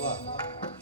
वाह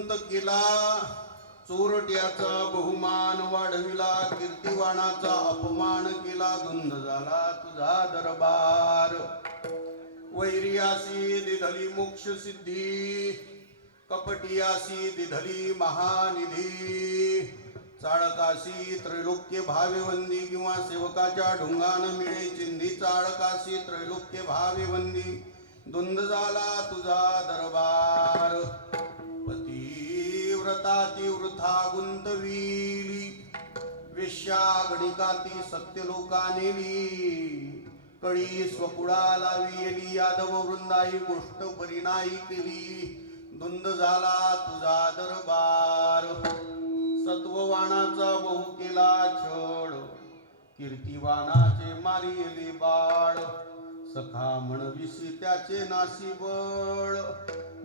भाग्यवंत केला, चोरट्याचा बहुमान वाढविला, कीर्तिवानाचा अपमान केला, धुंद झाला तुझा दरबार. वैरियासी दिधली मोक्ष सिद्धी, कपटियासी दिधली महानिधी, चाळकासी त्रैलोक्य भावेवंदी किंवा सेवकाच्या ढुंगान मिळे चिंधी. चाळकासी त्रैलोक्य भावेवंदी, धुंद झाला तुझा दरबार. पतिव्रताती वृथा गुंतविली, वेश्या गणिकाती सत्यलोका नेली. कळी स्वकुळा लाविली, यादव वृंदाई गोष्ट परिणाई केली. धुंद झाला तुझा दरबार. सत्ववानाचा बहु केला छळ, कीर्तिवानाचे मारिले बाळ. सखा म्हणविसी त्याचे नासी बळ,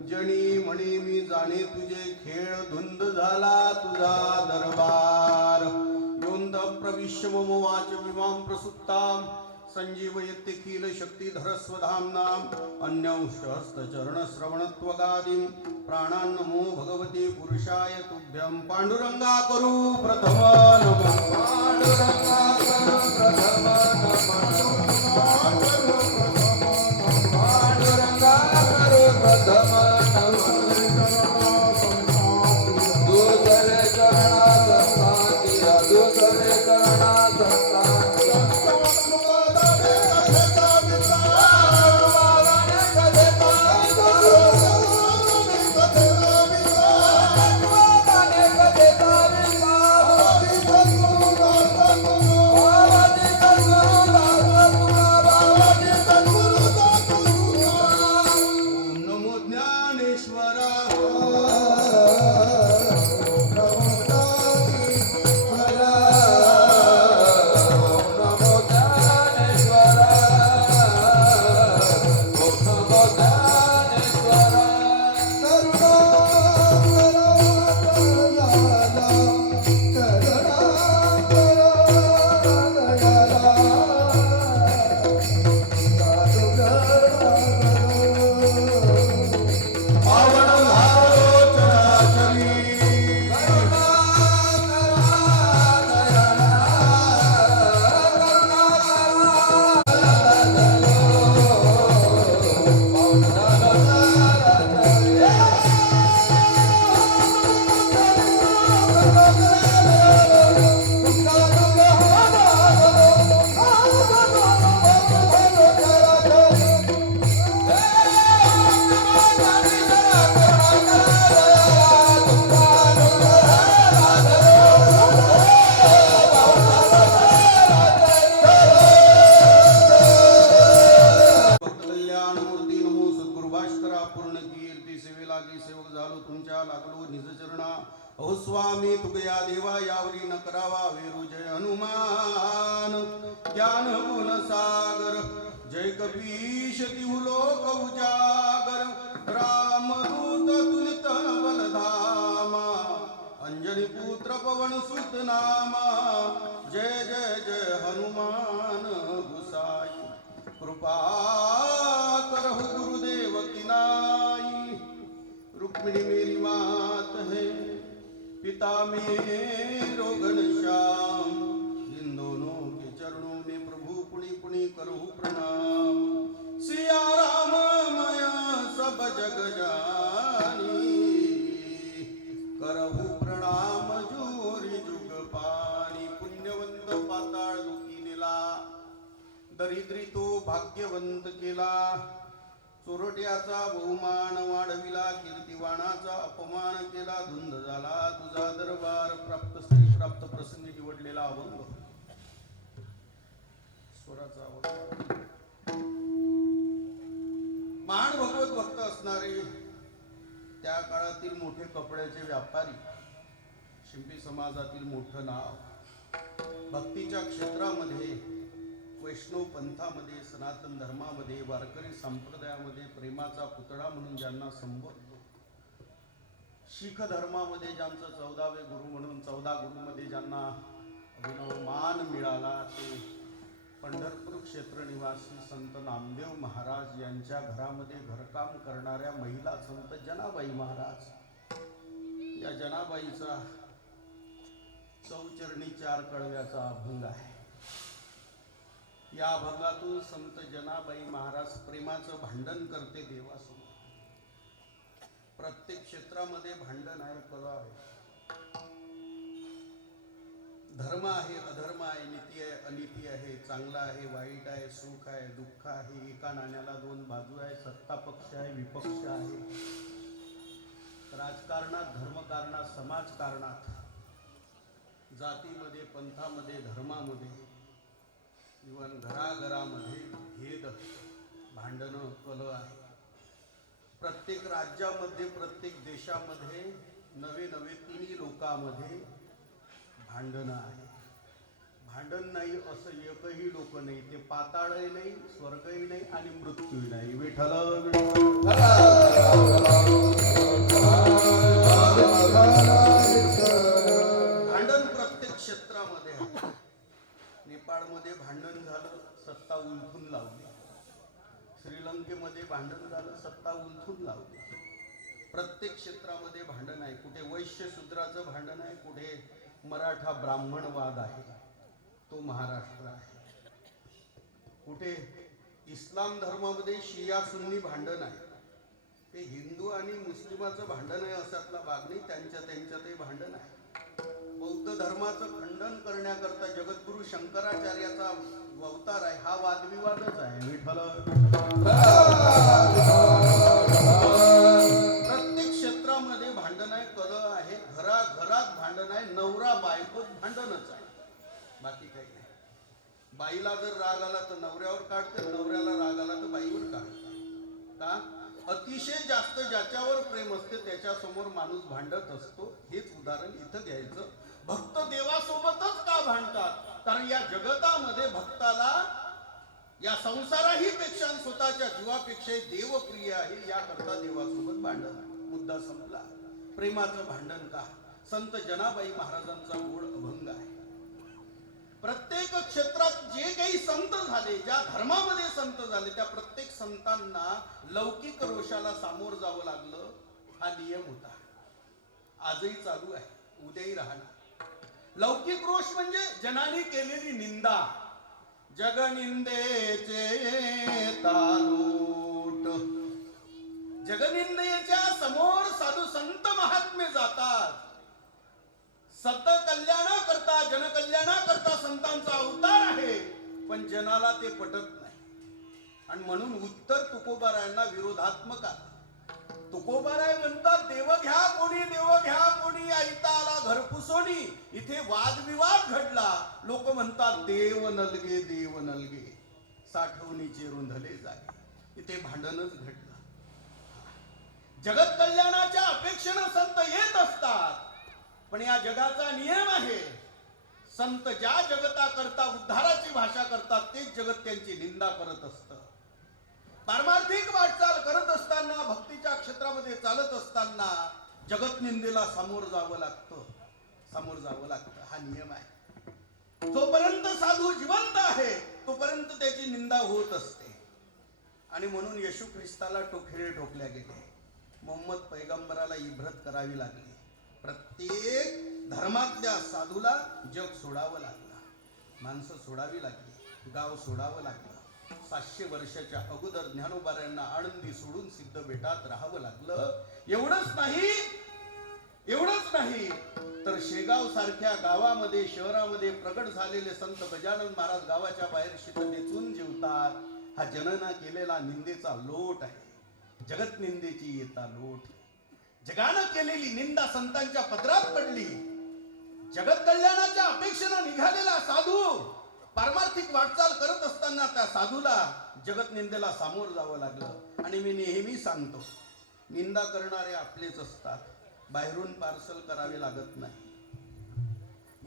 जणी म्हणे मी जाणे तुझे खेळ. धुंद झाला तुझा दरबार. योंद प्रविश्य मम वाच विमां प्रसुप्तां, संजीवयत्यखिल शक्तिधरस्वधाम्नां. अन्यंशहस्तचरण श्रवणत्वगादिं, प्राणान्नमो भगवते पुरुषाय तुभ्यं. पांडुरंगा करू प्रथम नमः, पांडुरंगा करू प्रथम नमः, पांडुरंगा करू प्रथम नमः. दुसरे करणात साथी, दुसरे करणात साथी. अहो स्वामी तुकया देवा यावरी न करावा वेरू. जय हनुमान ज्ञान गुण सागर, जय कपीश तिहु लोक उजागर. रामदूत तुलित बलधामा, अंजनी पुत्र पवन सुत नामा. जय जय जय हनुमान गुसाई, कृपा करहु गुरुदेव की नाई. रुक्मिणी मेरी मात है, पिता मेरो घनश्याम. इन दोनों के चरणों में प्रभु पुनि पुनि करहु प्रणाम. सिया राम माया सब जग जानी, करहु प्रणाम जोरी जुग पानी. पुण्यवंत पाताळ दुखी नेला, दरिद्री तो भाग्यवंत केला. चोरट्याचा बहुमान वाढविला, कीर्तिवानाचा अपमान केला. धुंद झाला तुझा दरबार. प्राप्त स्त्री प्राप्त प्रसंगी निवडलेला अभंग. स्वराचा अभंग. महान भगवत भक्त असणारे त्या काळातील मोठे कपड्याचे व्यापारी, शिंपी समाजातील मोठं नाव, भक्तीच्या क्षेत्रामध्ये, वैष्णव पंथामध्ये, सनातन धर्मामध्ये, वारकरी संप्रदायामध्ये प्रेमाचा पुतळा म्हणून ज्यांना संबोधतो, शीख धर्मामध्ये ज्यांचं 14वे गुरु म्हणून 14 गुरुमध्ये ज्यांना अभिनव मान मिळाला, ते पंढरपूर क्षेत्र निवासी संत नामदेव महाराज यांच्या घरामध्ये घरकाम करणाऱ्या महिला संत जनाबाई महाराज या जनाबाईचा चौचरणी 4 कडव्याचा अभंग आहे. या अभंगातून संत जनाबाई महाराज प्रेमाचं भांडण करते देवासमोर. प्रत्येक क्षेत्रामध्ये भांडण आहे, कला आहे, धर्म आहे, अधर्म आहे, नीती आहे, अनिती आहे, चांगला आहे, वाईट आहे, सुख आहे, दुःख आहे, एका नाण्याला 2 बाजू आहे, सत्ता पक्ष आहे, विपक्ष आहे. राजकारणात, धर्मकारणात, समाजकारणात, जातीमध्ये, पंथामध्ये, धर्मामध्ये, इव्हन घराघरामध्ये भेद, भांडणं, कलह आहे. प्रत्येक राज्यामध्ये, प्रत्येक देशामध्ये नवे नवे तिन्ही लोकांमध्ये भांडणं आहे. भांडण नाही असं एकही लोक नाही. ते पाताळही नाही, स्वर्गही नाही आणि मृत्यूही नाही. विठ्ठल भांडण प्रत्येक क्षेत्रामध्ये आहे. नेपाळमध्ये भांडण झालं, सत्ता उलथून लावली. श्रीलंकेमध्ये भांडण झालं, सत्ता उलथून लावली. प्रत्येक क्षेत्रामध्ये भांडण आहे. कुठे वैश्य शूद्राचं भांडण आहे, कुठे मराठा ब्राह्मणवाद आहे, तो महाराष्ट्र आहे. कुठे इस्लाम धर्मामध्ये शिया सुन्नी भांडण आहे. ते हिंदू आणि मुस्लिमाचं भांडण आहे अशातला भाग नाही, त्यांच्यातही भांडण आहे. बौद्ध धर्माचं खंडन करण्याकरता जगद्गुरु शंकराचार्याचा अवतार आहे. हा वादविवादच आहे. विठ्ठल प्रत्येक क्षेत्रामध्ये भांडण आहे, कलह आहे, घराघरात भांडण आहे, नवरा बायकोत भांडणच आहे, बाकी काही नाही. बाईला जर राग आला तर नवऱ्यावर काढते, नवऱ्याला राग आला तर बाईवर काढते. का? अतिशय जास्त ज्याच्यावर प्रेम असते त्याच्यासमोर माणूस भांडत असतो. हेच उदाहरण इथं घ्यायचं. भक्त देवासोबतच का भांडतात? कारण या जगतामध्ये भक्ताला या संसाराही पेक्षा स्वतःच्या जीवापेक्षा देव प्रिय आहे. याकरता देवासोबत भांडण. मुद्दा संपला. प्रेमाचं भांडण का? संत जनाबाई महाराजांचा गोड अभंग आहे. प्रत्येक क्षेत्रात जे काही संत झाले, ज्या धर्मामध्ये संत झाले, त्या प्रत्येक संतांना लौकिक रोषाला सामोर जावं लागलं. हा नियम होता. आजही चालू आहे, उद्याही राहणार. लौकिक रोष म्हणजे जनाने केलेली निंदा. जगनिंदेचे तालूट. जगनिंदेच्या समोर साधू संत महात्मे जातात. सत कल्याणा करता, जनकल्याणा करता संतांचा अवतार आहे, पण जनाला ते पटत नाही. आणि म्हणून उत्तर तुकोबारायांना विरोधात्मक आहे. तुकोबाराय म्हणतात, देव घ्या कोणी, देव घ्या कोणी, ऐता आला घरपुसोनी. इथे वादविवाद घडला. लोक म्हणतात देव नलगे, देव नलगे, साठवणीचे रुंधले जागे. इथे भांडणच घडलं. जगत कल्याणाच्या अपेक्षेनं संत येत असतात, पण या जगाचा नियम आहे, संत ज्या जगता करता उद्धाराची भाषा करतात तेच जगत त्यांची निंदा करत असतं. पारमार्थिक वाटचाल करत असताना, भक्तीच्या क्षेत्रामध्ये चालत असताना जगत निंदेला सामोर जावं लागतं, सामोर जावं लागतं. हा नियम आहे. जोपर्यंत साधू जिवंत आहे तोपर्यंत त्याची निंदा होत असते. आणि म्हणून येशू ख्रिस्ताला टोखरे ठोकल्या गेले. मोहम्मद पैगंबराला इब्रत करावी लागली. प्रत्येक धर्मातल्या साधूला जग सोडावं लागलं, माणसं सोडावी लागली, गाव सोडावं लागलं. 700 वर्षाच्या अगोदर ज्ञानोबाऱ्यांना आळंदी सोडून सिद्ध बेटात राहावं लागलं. एवढंच नाही तर शेगाव सारख्या गावामध्ये, शहरामध्ये प्रगट झालेले संत गजानन महाराज गावाच्या बाहेर शीततेचून जेवतात. हा जनना केलेला निंदेचा लोट आहे. जगत निंदेची येता लोट. जगानं केलेली निंदा संतांच्या पदरात पडली. जगत कल्याणाच्या अपेक्षेनं निघालेला साधू पारमार्थिक वाटचाल करत असताना त्या साधूला जगत निंदेला सामोर जावं लागलं. आणि मी नेहमी सांगतो, निंदा करणारे आपलेच असतात, बाहेरून पार्सल करावे लागत नाही.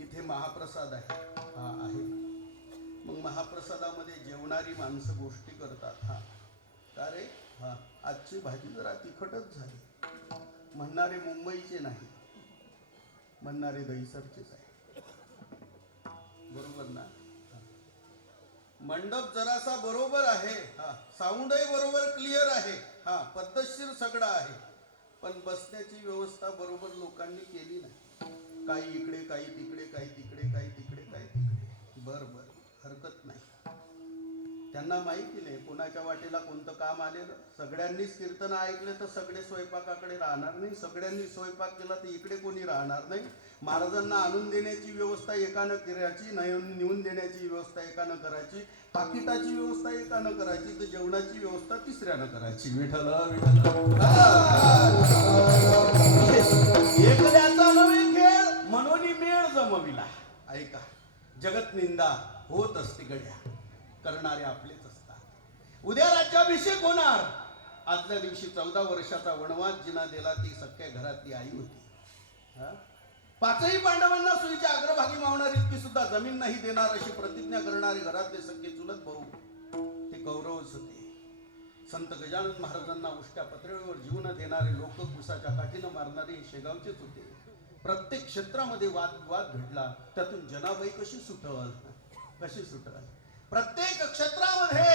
इथे महाप्रसाद आहे, हा आहे. मग महाप्रसादामध्ये जेवणारी माणसं गोष्टी करतात. हा का रे, हा आजची भाजी जरा तिखटच झाली. म्हणणारे मुंबईचे नाही, म्हणणारे दहीसरचेच आहे. बरोबर ना? मंडप जरासा बरोबर आहे, हा साऊंडही बरोबर क्लिअर आहे, हा पद्धतशीर सगळं आहे, पण बसण्याची व्यवस्था बरोबर लोकांनी केली नाही. काही इकडे, काही तिकडे, काही तिकडे, काही तिकडे, काही तिकडे. बरं बरं, हरकत नाही. त्यांना माहिती नाही कोणाच्या वाटेला कोणतं काम आलेलं. सगळ्यांनीच कीर्तन ऐकले तर सगळे स्वयंपाकाकडे राहणार नाही, सगळ्यांनी स्वयंपाक केला तर इकडे कोणी राहणार नाही. महाराजांना आणून देण्याची व्यवस्था एकानं करायची, नेऊन देण्याची व्यवस्था एकानं करायची, पाकिटाची व्यवस्था एकानं करायची, तर जेवणाची व्यवस्था तिसऱ्यानं करायची. विठ्ठल विठ्ठल. एकल्याचा नवे खेळ म्हणून मेळ जमविला. ऐका, जगत निंदा होत असते गड्या, करणारे आपलेच असतात. उद्या राज्याभिषेक होणार. आदल्या दिवशी 14 वर्षाचा वनवास जिना दिला ती सख्या घरातली आई होती. पाचही पांडवांना सुईच्या अग्रभागी मावणार इतकी सुद्धा जमीन नाही देणार अशी प्रतिज्ञा करणारे घरातले सख्खे चुलत भाऊ ते कौरवच होते. संत गजानन महाराजांना उष्ट्या पत्रेवर जीवन देणारे लोक कुसाच्या काठीनं मारणारे हे शेगावचेच होते. प्रत्येक क्षेत्रामध्ये वादविवाद घडला, त्यातून जनाबाई कशी सुटल, कशी सुटल. प्रत्येक क्षेत्रामध्ये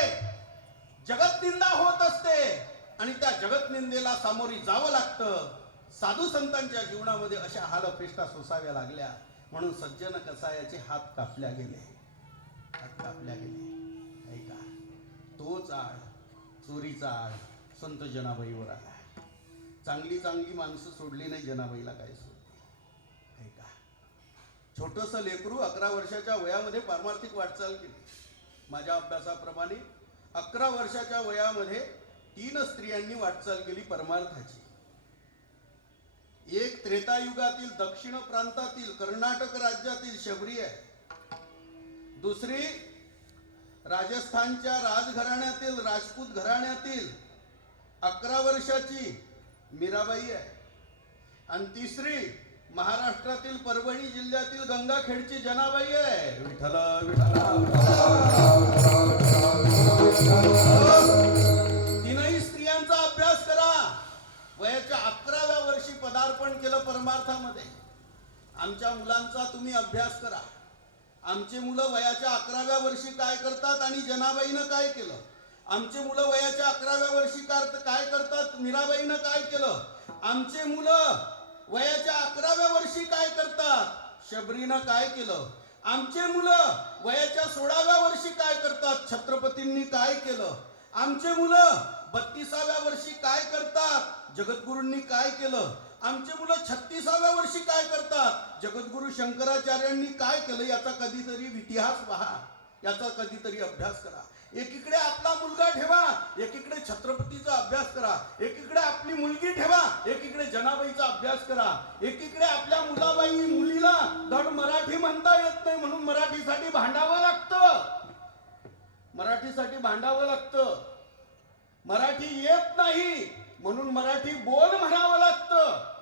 जगत निंदा होत असते आणि त्या जगत निंदेला सामोरी जावं लागतं. साधू संतांच्या जीवनामध्ये अशा हालअपेष्टा सोसाव्या लागल्या, म्हणून सज्जन कसायाचे हात कापल्या गेले, हात कापल्या गेले. ऐका, तोच आळ, चोरीचा आळ संत जनाबाईवर आला. चांगली चांगली माणसं सोडली नाही, जनाबाईला काय सोडली. ऐका, छोटंसं लेकरू 11 वर्षाच्या वयामध्ये पारमार्थिक वाटचाल केली. माझ्या अभ्यासाप्रमाणे 11 वर्षाच्या वयामध्ये 3 स्त्रियांनी वाटचाल केली परमार्थाची. एक त्रेतायुगातील दक्षिण प्रांतातील कर्नाटक राज्यातील शबरी आहे. दुसरी राजस्थानच्या राजघराण्यातील राजपूत घराण्यातील 11 वर्षाची मीराबाई आहे. आणि तिसरी महाराष्ट्रातील परभणी जिल्ह्यातील गंगाखेडची जनाबाई आहे. विठ्ठल विठ्ठल. तीनही स्त्रियांचा अभ्यास करा. वयाच्या 11व्या वर्षी पदार्पण केलं परमार्थामध्ये. आमच्या मुलांचा तुम्ही अभ्यास करा. आमचे मुलं वयाच्या 11व्या वर्षी काय करतात आणि जनाबाईनं काय केलं. आमचे मुलं वयाच्या 11व्या वर्षी काय करतात, मीराबाईनं काय केलं. आमचे मुलं वयाच्या 11व्या वर्षी काय करतात, शबरीनं काय केलं. आमचे मुलं वयाच्या 16व्या वर्षी काय करतात, छत्रपतींनी काय केलं. आमचे मुलं 32व्या वर्षी काय करतात, जगद्गुरूंनी काय केलं. आमचे मुलं 36व्या वर्षी काय करतात, जगद्गुरु शंकराचार्यांनी काय केलं. याचा कधीतरी इतिहास पहा, याचा कधीतरी अभ्यास करा. एकीकडे आपला मुलगा ठेवा, एकीकडे छत्रपतीचा अभ्यास करा. एकीकडे आपली मुलगी ठेवा, एकीकडे जनाबाईचा अभ्यास करा. एकीकडे आपल्या मुलीला धड मराठी म्हणता येत नाही म्हणून मराठीसाठी भांडावं लागतं. मराठीसाठी भांडावं लागतं. मराठी येत नाही म्हणून मराठी बोल म्हणावं लागतं.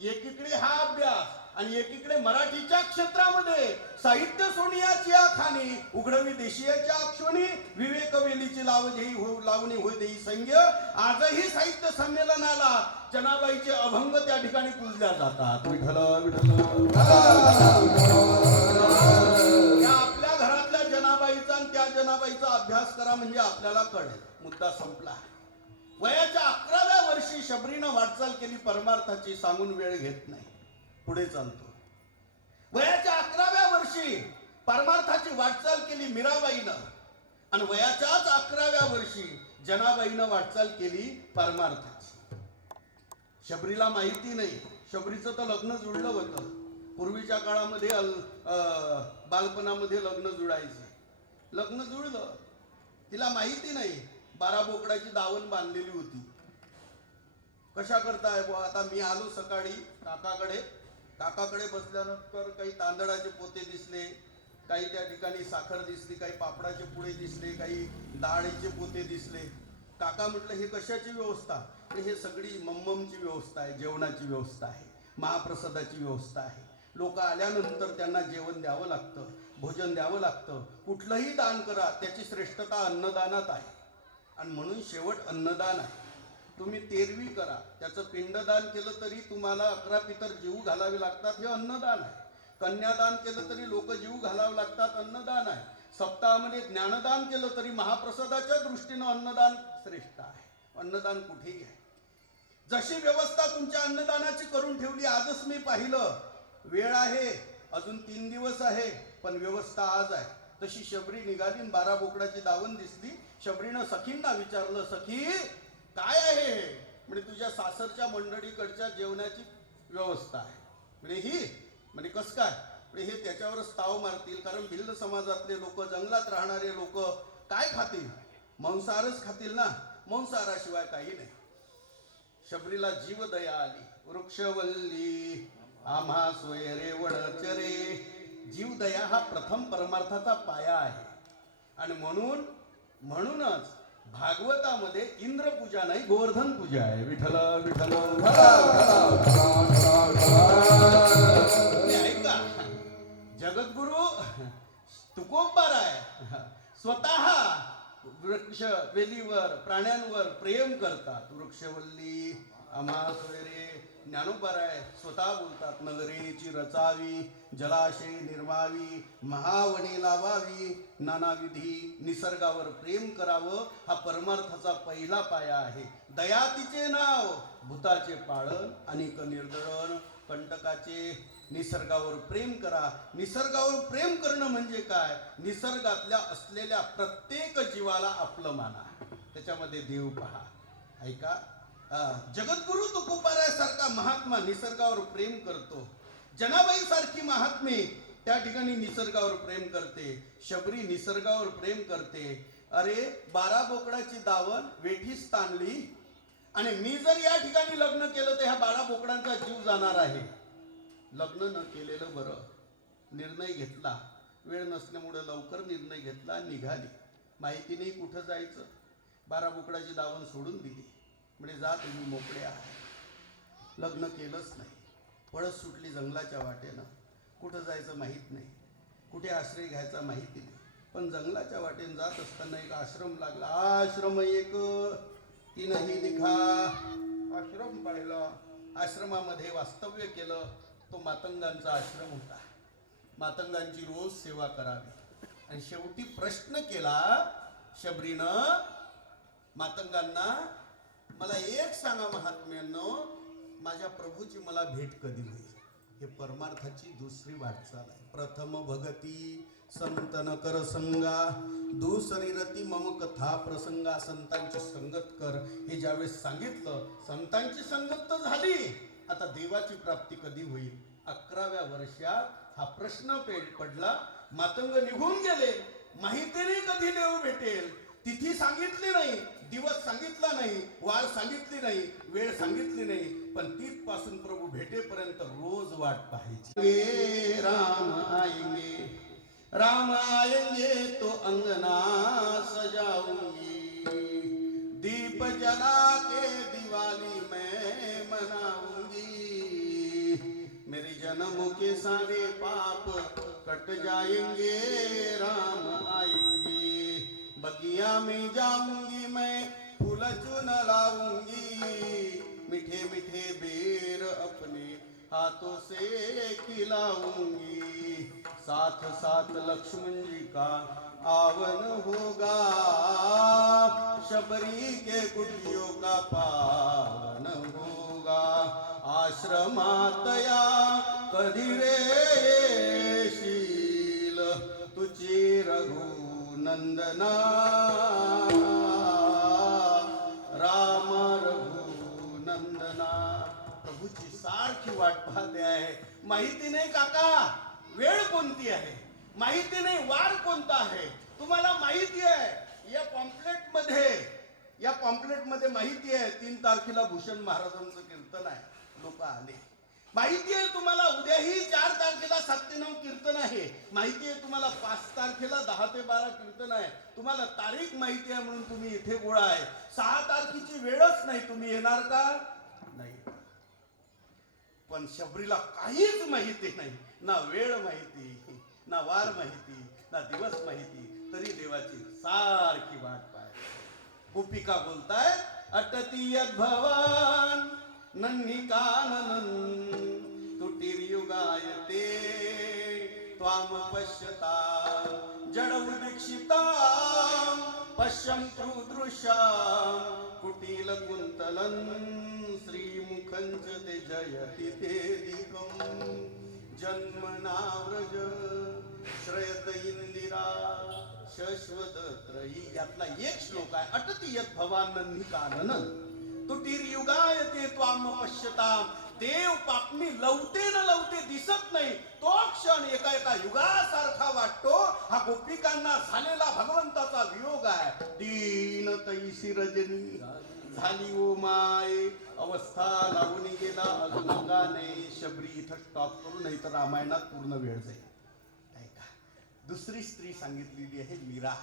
एकीकडे हा अभ्यास आणि एकीकडे मराठीच्या क्षेत्रामध्ये साहित्य सोनियाची आखाणी उघडवी देशीयाच्या अक्षोनी विवेक वेलीची लावणी होय देई संज्ञ. आजही साहित्य संमेलनाला जनाबाईचे अभंग त्या ठिकाणी पूजल्या जातात. विठ्ठल विठ्ठल. या आपल्या घरातल्या जनाबाईचा आणि त्या जनाबाईचा अभ्यास करा म्हणजे आपल्याला कळेल. मुद्दा संपला. वयाच्या 11व्या वर्षी शबरीनं वाटचाल केली परमार्थाची, सांगून वेळ घेत नाही, पुढे चालतो. वयाच्या 11व्या वर्षी परमार्थाची वाटचाल केली मीराबाईनं आणि वयाच्याच 11व्या वर्षी जनाबाईनं वाटचाल केली परमार्थाची. शबरीला माहिती नाही. शबरीचं तर लग्न जुळलं होतं. पूर्वीच्या काळामध्ये बालपणामध्ये लग्न जुळायचे. लग्न जुळलं, तिला माहिती नाही. 12 बोकडाची दावण बांधलेली होती. कशा करताय बुवा, आता मी आलो सकाळी काकाकडे बसल्यानंतर काही तांदळाचे पोते दिसले, काही त्या ठिकाणी साखर दिसली, काही पापडाचे पुडे दिसले, काही डाळीचे पोते दिसले. काका म्हटलं हे कशाची व्यवस्था. हे सगळी मम्ममची व्यवस्था आहे, जेवणाची व्यवस्था आहे, महाप्रसादाची व्यवस्था आहे. लोक आल्यानंतर त्यांना जेवण द्यावं लागतं, भोजन द्यावं लागतं. कुठलंही दान करा, त्याची श्रेष्ठता अन्नदानात आहे आणि म्हणून शेवट अन्नदान आहे. तुम्ही तेरवी करा, त्याचं पिंडदान केलं तरी तुम्हाला 11 पितर जीव घालावे लागतात, हे अन्नदान आहे. कन्यादान केलं तरी लोक जीव घालावे लागतात, अन्नदान आहे. सप्ताहामध्ये ज्ञानदान केलं तरी महाप्रसादाच्या दृष्टीनं अन्नदान श्रेष्ठ आहे. अन्नदान कुठेही आहे. जशी व्यवस्था तुमच्या अन्नदानाची करून ठेवली आजच मी पाहिलं. वेळ आहे, अजून 3 दिवस आहे, पण व्यवस्था आज आहे. तशी शबरी निघाली, 12 बोकडाची दावण दिसली. शबरीनं सखींना विचारलं, सखी काय आहे हे? म्हणजे तुझ्या सासरच्या मंडळीकडच्या जेवणाची व्यवस्था आहे. म्हणजे ही म्हणजे कस काय? म्हणजे हे त्याच्यावरच ताव मारतील, कारण भिल्ल समाजातले लोक, जंगलात राहणारे लोक काय खातील? मांसाहारच खातील ना, मांसाहाराशिवाय काही नाही. शबरीला जीव दया आली. वृक्षवल्ली आम्हा सोयरे वडचरे. जीव दया हा प्रथम परमार्थाचा पाया आहे. आणि म्हणूनच भागवतामध्ये इंद्रपूजा नाही, गोवर्धन पूजा आहे. विठ्ठल विठ्ठल ऐका, जगद्गुरु तुकोबाराय स्वतः वृक्ष वेलीवर प्राण्यांवर प्रेम करतात. वृक्षवल्ली आम्हा सोयरे ज्ञानोबाराय स्वतः बोलतात, नगरेची रचावी, जलाशय निर्मावी, महावने लावावी, नानाविधी निसर्गावर प्रेम करावं, हा परमार्थाचा पहिला पाया आहे. दया तिचे नाव, भूताचे पाळण, अनेक निर्दळण, कंटकाचे. निसर्गावर प्रेम करा. निसर्गावर प्रेम करणं म्हणजे काय? निसर्गातल्या असलेल्या प्रत्येक जीवाला आपलं माना, त्याच्यामध्ये देव पहा. ऐका, जगद्गुरु तुकोबारायासारखा महात्मा निसर्गावर प्रेम करतो. जनाबाई सारखी महात्मे त्या ठिकाणी निसर्गावर प्रेम करते. शबरी निसर्गावर प्रेम करते. अरे 12 बोकडाची दावण वेठीस ताणली, आणि मी जर या ठिकाणी लग्न केलं तर ह्या 12 बोकडांचा जीव जाणार आहे. लग्न न केलेलं बरं. निर्णय घेतला, वेळ नसल्यामुळे लवकर निर्णय घेतला, निघाली. माहिती नाही कुठं जायचं. 12 बोकडाची दावण सोडून दिली. म्हणजे जा तुम्ही मोकळे आहात. लग्न केलंच नाही. पळस सुटली जंगलाच्या वाटेनं. कुठं जायचं माहीत नाही, कुठे आश्रय घ्यायचा माहिती नाही. पण जंगलाच्या वाटेनं जात असताना एक आश्रम लागला. आश्रम एक तीनही दिखा. आश्रम पाहिला. आश्रमामध्ये वास्तव्य केलं. तो मातंगांचा आश्रम होता. मातंगांची रोज सेवा करावी. आणि शेवटी प्रश्न केला शबरीनं मातंगांना, मला एक सांगा महात्म्यांनो, माझ्या प्रभूची मला भेट कधी होईल? हे परमार्थाची दुसरी वाटचाल आहे. प्रथम भगती संतन कर संगा, दुसरी रती मम कथा प्रसंगा. संतांची संगत कर, हे ज्यावेळेस सांगितलं, संतांची संगत तर झाली, आता देवाची प्राप्ती कधी होईल? 11व्या वर्षात हा प्रश्न पडला. मातंग निघून गेले. माहिती नाही कधी देव भेटेल. तिथी सांगितली नाही, दिवस सांगितला नाही, वार सांगितली नाही, वेळ सांगितली नाही, पण तिथपासून प्रभू भेटेपर्यंत रोज वाट पाहायची. राम आएंगे, राम आएंगे तो अंगना सजाऊंगी, दीप जला के दिवाली मैं मनाऊंगी, मेरे जन्म के सारे पाप कट जाएंगे, राम आएंगे, बगिया में जाऊंगी मैं, फूल चुन लाऊंगी, मीठे मीठे बेर अपने हाथों से खिलाऊंगी, साथ साथ लक्ष्मण जी का आवन होगा, शबरी के कुटियों का पावन होगा, आश्रमातया कधी रे येशील, तुझी रघुनंदना, राम रघुनंदना. प्रभूची सारखी वाट पाहते आहे. माहिती नाही काका वेळ कोणती आहे, माहिती नाही वार कोणता आहे. तुम्हाला माहिती आहे या पॉम्पलेट मध्ये माहिती आहे 3 तारखेला भूषण महाराजांचं कीर्तन आहे. लोक आले. माहिती आहे तुम्हाला उद्याही 4 तारखेला 7 ते 9 कीर्तन आहे. माहिती आहे तुम्हाला 5 तारखेला 10 ते 12 कीर्तन आहे. तुम्हाला तारीख माहिती आहे म्हणून तुम्ही इथे गोळा आहे. 6 तारखेची वेळच नाही, तुम्ही येणार का? नाही. पण शबरीला काहीच माहिती नाही, ना वेळ माहिती, ना वार माहिती, ना दिवस माहिती, तरी देवाची सारखी वाट पाहते. गोपिका बोलताय, अटती भवान नन्ही कानन तुटीर्युगायते त्वाम पश्यता जड उदीक्षिता पश्यं दृश्यां कुटील कुंतलं श्रीमुखंच ते जयति ते दिकं जन्मना व्रज श्रयत इंदिरा शश्वतत्रयी. यातला एक श्लोक आहे, अटति यत् भवानन्ही कानन तुटीर्युगायते त्वाम पश्यताम. देव पापणी लवते न लवते दिसत नाही, तो क्षण एका एका युगासारखा वाटतो. हा गोपिकांना झालेला भगवंताचा वियोग आहे. दीन तैसी रजनी झाली ओ माय, अवस्था लागून गेला अजून गाणे. शबरी इथं स्टॉप करू, नाही तर रामायणात पूर्ण वेळ जाईल. दुसरी स्त्री सांगितलेली आहे मीरा.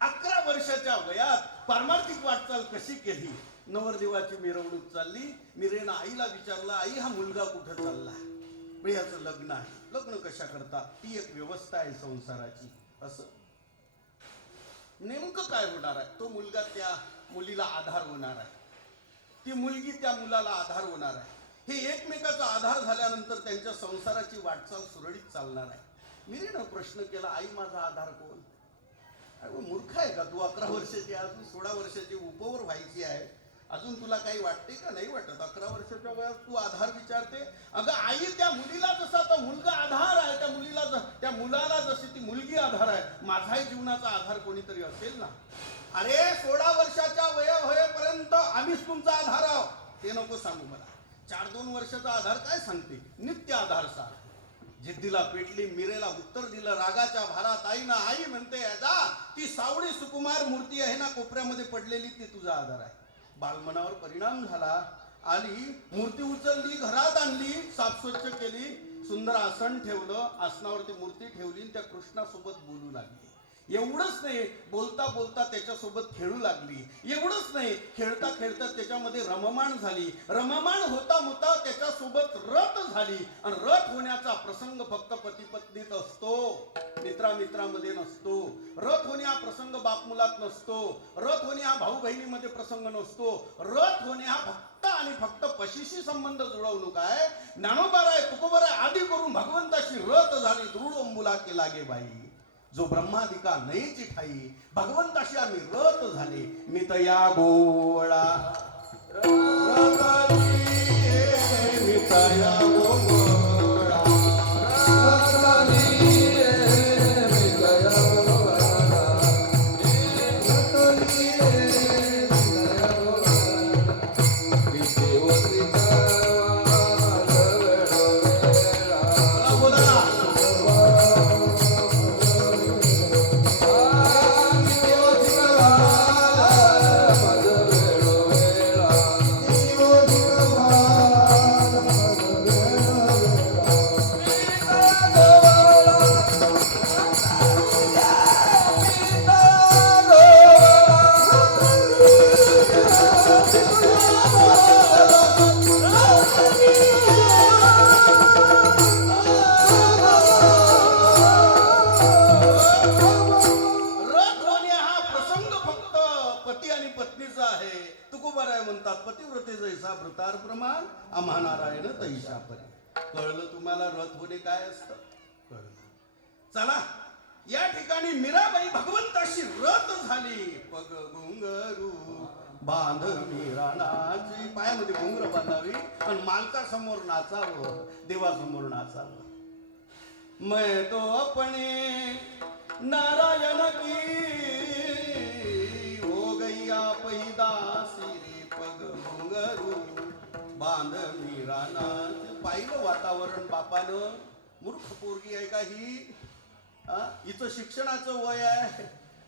11 वर्षाच्या वयात पारमार्थिक वाटचाल कशी केली. नवरदेवाची मिरवणूक चालली. मीरेनं आईला विचारलं, आई हा मुलगा कुठं चालला. याचं लग्न आहे. लग्न कशा करता, ती एक व्यवस्था आहे संसाराची. असं नेमकं काय होणार आहे. तो मुलगा त्या मुलीला आधार होणार आहे, ती मुलगी त्या मुलाला आधार होणार आहे. हे एकमेकाचा आधार झाल्यानंतर त्यांच्या संसाराची वाटचाल सुरळीत चालणार आहे. मीरेनं प्रश्न केला, आई माझा आधार कोण. मूर्ख आहे का तू. 11 वर्षाची, अजून 16 वर्षाची उपवर व्हायची आहे. अजून तुला काही वाटते का. नाही वाटत. 11 वर्षाच्या वयात तू आधार विचारते. अगं आई, त्या मुलीला जसा तो मुलगा आधार आहे, त्या मुलाला जशी ती मुलगी आधार आहे, माझाही जीवनाचा आधार कोणीतरी असेल ना. अरे 16 वर्षाच्या वयापर्यंत आम्हीच तुमचा आधार आहोत, ते नको सांगू मला. 4-2 वर्षाचा आधार काय सांगते. नित्य आधार सांग. जिद्दीला पेटली. मीरेला उत्तर दिलं रागाच्या भारात. आई म्हणते, जा ती सावळी सुकुमार मूर्ती आहे ना कोपऱ्यामध्ये पडलेली, ती तुझा आधार आहे. बालमनावर परिणाम झाला. आली, मूर्ती उचलली, घरात आणली, साफस्वच्छ केली, सुंदर आसन ठेवलं, आसनावरती मूर्ती ठेवली, त्या कृष्णासोबत बोलू लागली. एवढंच नाही, बोलता बोलता त्याच्यासोबत खेळू लागली. एवढंच नाही, खेळता खेळता त्याच्यामध्ये रममाण झाली. रममाण होता होता त्याच्यासोबत रत झाली. आणि रत होण्याचा प्रसंग फक्त पती पत्नीत असतो, मित्रामित्रामध्ये नसतो. रत होणे हा प्रसंग बाप मुलात नसतो. रत होणे हा भाऊ बहिणीमध्ये प्रसंग नसतो. रत होणे हा फक्त आणि फक्त पशीशी संबंध जुळवणूक आहे. ज्ञानोबाराय तुकोबाराय आदी करून भगवंताशी रत झाली. दृढ अंबुला के लागे बाई, जो ब्रह्मादिका नयेची ठाई, भगवंताशी आम्ही रत झाले. मी तया गोळा मी तया गोळा नारायण तैशा परी. कळलं तुम्हाला रथ होणे काय असतं. कळलं. चला, या ठिकाणी मीराबाई भगवंताशी रथ झाली. पग घुंगरू बांध मीरा नाची. पायामध्ये घुंगर बांधावी आणि मालकासमोर नाचावं, देवासमोर नाचावं. मैं तो अपने नारायण की हो गैया पैदासी रे. पग घुंगरू बांध मीरा नाच. पाहिलं वातावरण बापानं. मूर्ख पोरगी आहे का ही. हिचं शिक्षणाचं वय आहे.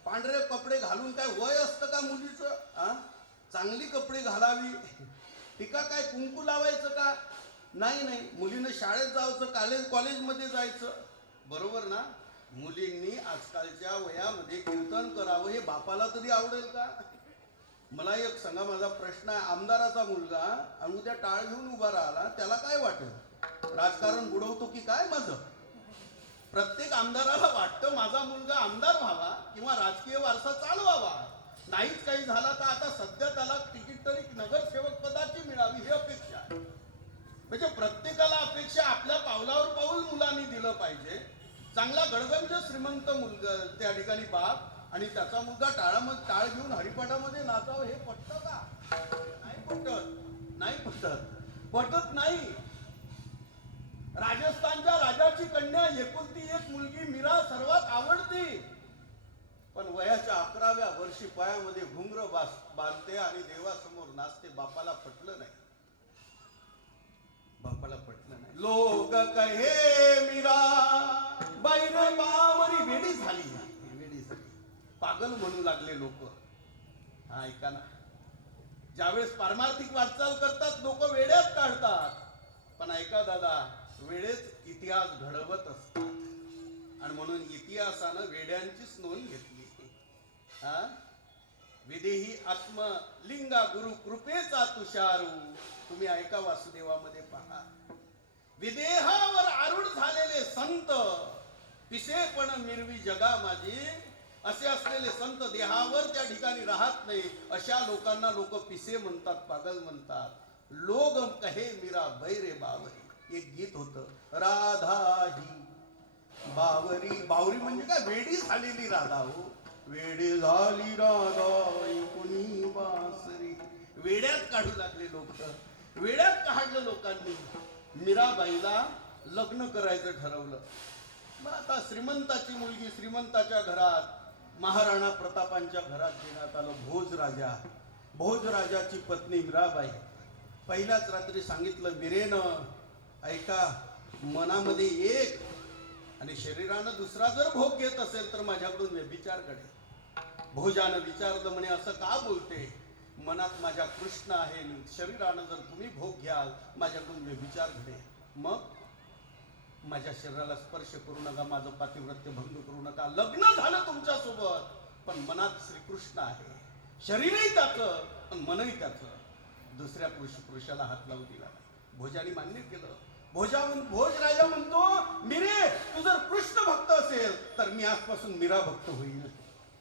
पांढरे कपडे घालून काय वय असतं का मुलीचं. चांगली कपडे घालावी. टिका काय कुंकू लावायचं का. नाही, मुलीनं शाळेत जायचं, कॉलेजमध्ये जायचं. बरोबर ना. मुलींनी आजकालच्या वयामध्ये कीर्तन करावं हे बापाला तरी आवडेल का. मला एक सांगा, माझा प्रश्न आहे. आमदाराचा मुलगा आणि उद्या टाळ घेऊन उभा राहिला, त्याला काय वाटेल. राजकारण बुडवतो की काय. माझं प्रत्येक आमदाराला वाटतं माझा मुलगा आमदार व्हावा किंवा राजकीय वारसा चालवावा. नाहीच काही झाला तर आता सध्या त्याला तिकीट तरी नगरसेवक पदाची मिळावी ही अपेक्षा आहे. म्हणजे प्रत्येकाला अपेक्षा आपल्या पावलावर पाऊल मुलांनी दिलं पाहिजे. चांगला गडगंज श्रीमंत मुलगा त्या ठिकाणी बाप आणि त्याचा मुलगा टाळ घेऊन हरिपाठामध्ये नाचावं हे पटतं का? नाही पटत, नाही पटत नाही. राजस्थानच्या राजाची कन्या एकुलती एक मुलगी मीरा सर्वात आवडती, पण वयाच्या 11व्या वर्षी पायामध्ये घुंगर बांधते आणि देवासमोर नाचते. बापाला पटलं नाही. लोक कहे मीरा बाई रे बावरी वेडी झाली, पागल म्हणू लागले लोक. हा ऐका ना, ज्यावेळेस पारमार्थिक वाटचाल करतात लोक वेड्यात काढतात, पण ऐका दादा, वेळेच इतिहास घडवत असतात आणि म्हणून इतिहासानं वेड्यांचीच नोंद घेतली. विदेही आत्मलिंगा गुरु कृपेचा तुषारू. तुम्ही ऐका, वासुदेवामध्ये पहा, विदेहावर आरूढ झालेले संत पिसेपण मिरवी जगा माझी, असे असलेले संत देहावर त्या ठिकाणी राहत नाही. अशा लोकांना लोक पिसे म्हणतात, पागल म्हणतात. लोग कहे मीरा बैरे बावरी, एक गीत होतं, राधा ही बावरी. बावरी म्हणजे काय? वेडी झालेली राधा. हो, वेडी झाली राधा कुणी बासरी. वेड्यात काढू लागले लोक, वेड्यात काढलं लोकांनी. मीराबाईला लग्न करायचं ठरवलं. मग आता श्रीमंताची मुलगी श्रीमंताच्या घरात, महाराणा प्रतापांच्या घरात देण्यात आलं. भोजराजाची पत्नी मीराबाई पहिल्याच रात्री सांगितलं, मीरेनं ऐका, मनामध्ये एक आणि शरीरानं दुसरा जर भोग घेत असेल तर माझ्याकडून व्यभिचार घडेल. भोजानं विचारलं, म्हणे असं का बोलते? मनात माझ्या कृष्ण आहे, शरीरानं जर तुम्ही भोग घ्याल माझ्याकडून व्यभिचार घडेल. मग माझ्या शरीराला स्पर्श करू नका, माझं पातिव्रत्य भंग करू नका. लग्न झालं तुमच्या सोबत, पण मनात श्रीकृष्ण आहे, शरीरही त्याचं पण मनही त्याचं. दुसऱ्या पुरुषाला हात लावू दिला नाही. भोजाने मान्य केलं. भोजराजा म्हणतो, मीरे तू जर कृष्ण भक्त असेल तर मी आजपासून मीरा भक्त होईल.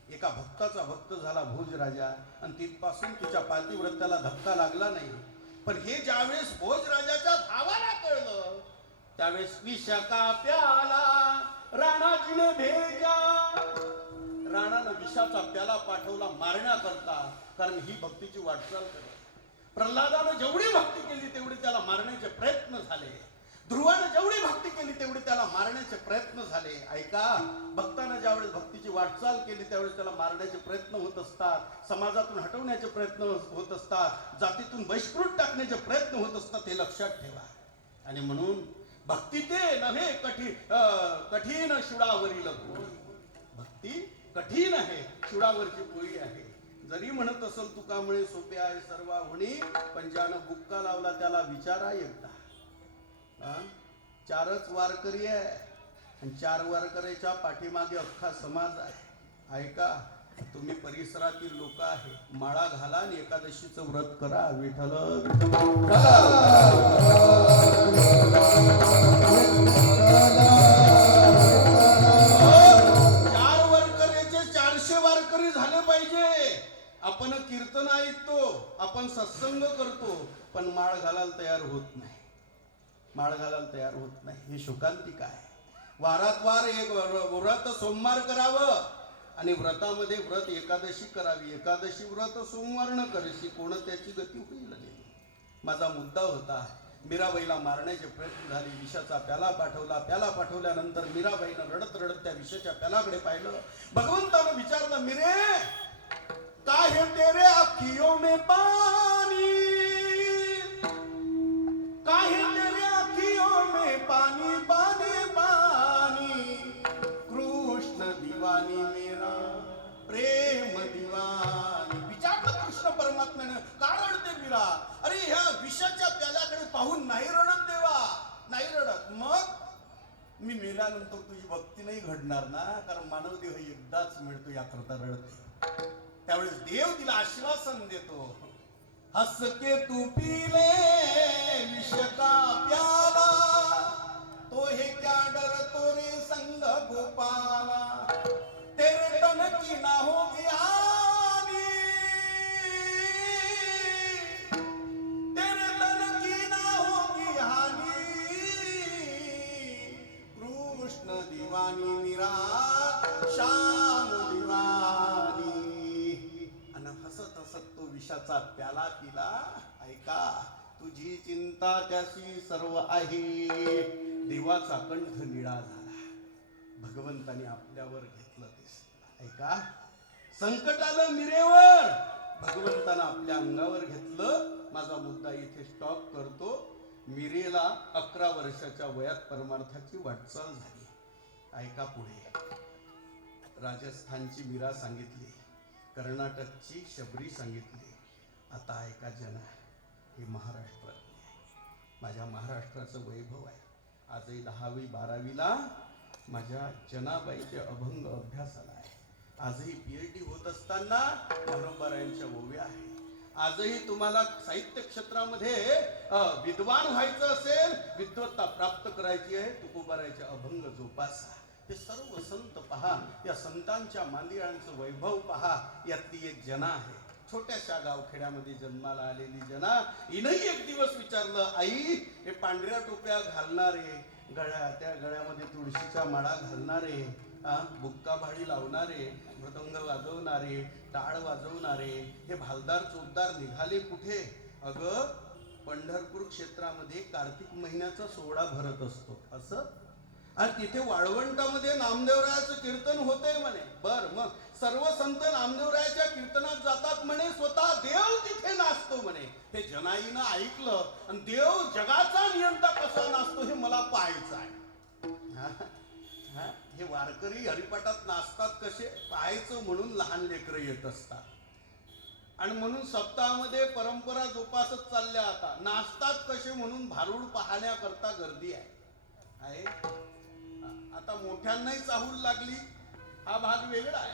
एका भक्ताचा भक्त झाला भोजराजा आणि तिथपासून तुझ्या पातिव्रत्याला धक्का लागला नाही. पण हे ज्यावेळेस भोजराजाच्या भावाला कळलं, त्यावेळेस विषका प्याला राणाजीने भेजा. राणानं विषाचा प्याला पाठवला मारण्याकरता, कारण ही भक्तीची वाटचाल करत. प्रल्हादानं जेवढी भक्ती केली तेवढी त्याला मारण्याचे प्रयत्न झाले. ध्रुवानं जेवढी भक्ती केली तेवढी त्याला मारण्याचे प्रयत्न झाले. ऐका, भक्तानं ज्यावेळेस भक्तीची वाटचाल केली त्यावेळेस त्याला मारण्याचे प्रयत्न होत असतात, समाजातून हटवण्याचे प्रयत्न होत असतात, जातीतून बहिष्कृत टाकण्याचे प्रयत्न होत असतात, हे लक्षात ठेवा. आणि म्हणून भक्ती ते नव्हे कठीण शुडावरील पोळी. भक्ती कठीण आहे, शुडावरची पोळी आहे. जरी म्हणत असेल तुकामुळे सोपे आहे सर्व होणी, पण ज्यानं बुक्का लावला त्याला विचारा एकदा. 4च वारकरी आहे आणि 4 वारकऱ्याच्या पाठीमागे अख्खा समाज आहे. ऐका, तुम्ही परिसरातील लोक आहे, माळा घाला आणि एकादशीचं व्रत करा. विठ्ठल आपण कीर्तन ऐकतो, आपण सत्संग करतो, पण माळ घालायला तयार होत नाही. माळ घालायला तयार होत नाही. हे शोकांतिक आहे. वारात वार एक व्रत सोमवार करावं आणि व्रतामध्ये व्रत एकादशी करावी. एकादशी व्रत सोमवार न करशी कोण त्याची गती होईल नाही. माझा मुद्दा होता, मीराबाईला मारण्याचे प्रयत्न झाले. विषाचा प्याला पाठवला. प्याला पाठवल्यानंतर मीराबाईनं रडत रडत त्या विषाच्या प्यालाकडे पाहिलं. भगवंतानं विचारलं, मीरे काहे तेरे अखियों में पानी, काहे तेरे अखियों में पानी पानी पानी, कृष्ण दीवानी मेरा प्रेम दीवानी. विचारलं कृष्ण परमात्म्यानं, का रडते मीरा? अरे ह्या विषाच्या प्याल्याकडे पाहून नाही रडत देवा, नाही रडत. मग मी मेल्यानंतर तुझी भक्ती नाही घडणार ना, कारण मानव देह एकदाच मिळतो, याकरता रडते. त्यावेळेस देव तिला आश्वासन देतो, हस के तू पीले विष का प्याला, तो हे क्या डर तोरे संग गोपाला, तेरे तन की ना होगी हानि, तेरे तन की ना होगी हानि, कृष्ण दीवानी मीरा श्याम दीवानी. रसाचा प्याला पिला. ऐका, तुझी चिंता त्याशी सर्व आहे. देवाचा कंठ निळा झाला. भगवंताने आपल्यावर घेतलं ते. ऐका, संकट आलं मिरेवर, भगवंतानं आपल्या अंगावर घेतलं. माझा मुद्दा इथे स्टॉप करतो. मिरेला 11 वर्षाच्या वयात परमार्थाची वाटचाल झाली. ऐका पुढे. राजस्थानची मीरा सांगितली, कर्नाटकची शबरी सांगितली. आता ऐका जना, हे महाराष्ट्रातले आहे. माझ्या महाराष्ट्राचं वैभव आहे. आजही 10वी 12वीला माझ्या जनाबाईचे अभंग अभ्यासाला आहे. आजही PhD होत असताना मनोबारायांच्या ओव्या आहे. आजही तुम्हाला साहित्य क्षेत्रामध्ये विद्वान व्हायचं असेल, विद्वत्ता प्राप्त करायची आहे, तुकोबारायचे अभंग जोपासा. हे सर्व संत पहा, या संतांच्या मांदियाळांचं वैभव पहा. यातली एक जना आहे, छोट्याशा गावखेड्यामध्ये जन्माला आलेली जना. हिनंही एक दिवस विचारलं, आई हे पांढऱ्या टोप्या घालणारे, त्या गळ्यामध्ये तुळशीचा माळा घालणारे, बुक्का भाडी लावणारे, मृदंग वाजवणारे, टाळ वाजवणारे, हे भालदार चोपदार निघाले कुठे? अगं, पंढरपूर क्षेत्रामध्ये कार्तिक महिन्याचा सोहळा भरत असतो असं, आणि तिथे वाळवंटामध्ये नामदेवरायाचं कीर्तन होतंय म्हणे. बर, मग सर्व संत नामदेवरायाच्या कीर्तनात जातात म्हणे, स्वतः देव तिथे नाचतो म्हणे. हे जनाईनं ऐकलं, आणि देव जगाचा नियंता कसा नाचतो हे मला पाहायचं आहे. हे वारकरी हरिपाठात नाचतात कसे पाहायचं म्हणून लहान लेकरं येत असतात. आणि म्हणून सप्ताहामध्ये परंपरा जोपासत चालल्या. आता नाचतात कसे म्हणून भारूड पाहण्याकरता गर्दी आहे. आता मोठ्यांनाही चाहूल लागली, हा भाग वेगळा आहे.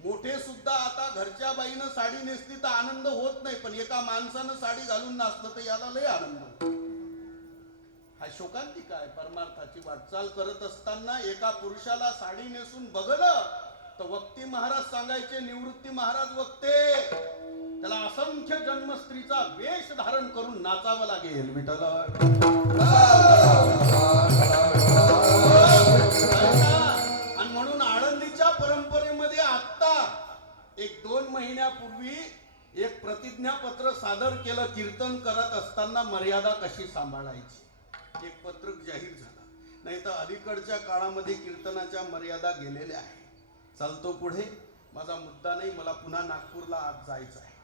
मोठे सुद्धा आता घरच्या बाईनं साडी नेसली तर आनंद होत नाही, पण एका माणसानं साडी घालून नाचलं तर याला लय आनंद होतो. हा शोकांतिका आहे. परमार्थाची वाटचाल करत असताना एका पुरुषाला साडी नेसून बघलं तर वक्ती महाराज सांगायचे, निवृत्ती महाराज वक्ते, त्याला असंख्य जन्म स्त्रीचा वेश धारण करून नाचावं लागेल. विठ्ठल आणि म्हणून आळंदीच्या परंपरेमध्ये आता 1-2 महिन्यापूर्वी एक प्रतिज्ञापत्र सादर केलं. कीर्तन करत असताना मर्यादा कशी सांभाळायची, एक पत्रक जाहीर झाला. नाही तर अलीकडच्या काळामध्ये कीर्तनाच्या मर्यादा गेलेल्या आहे. चालतो पुढे. माझा मुद्दा नाही, मला पुन्हा नागपूरला आज जायचं आहे.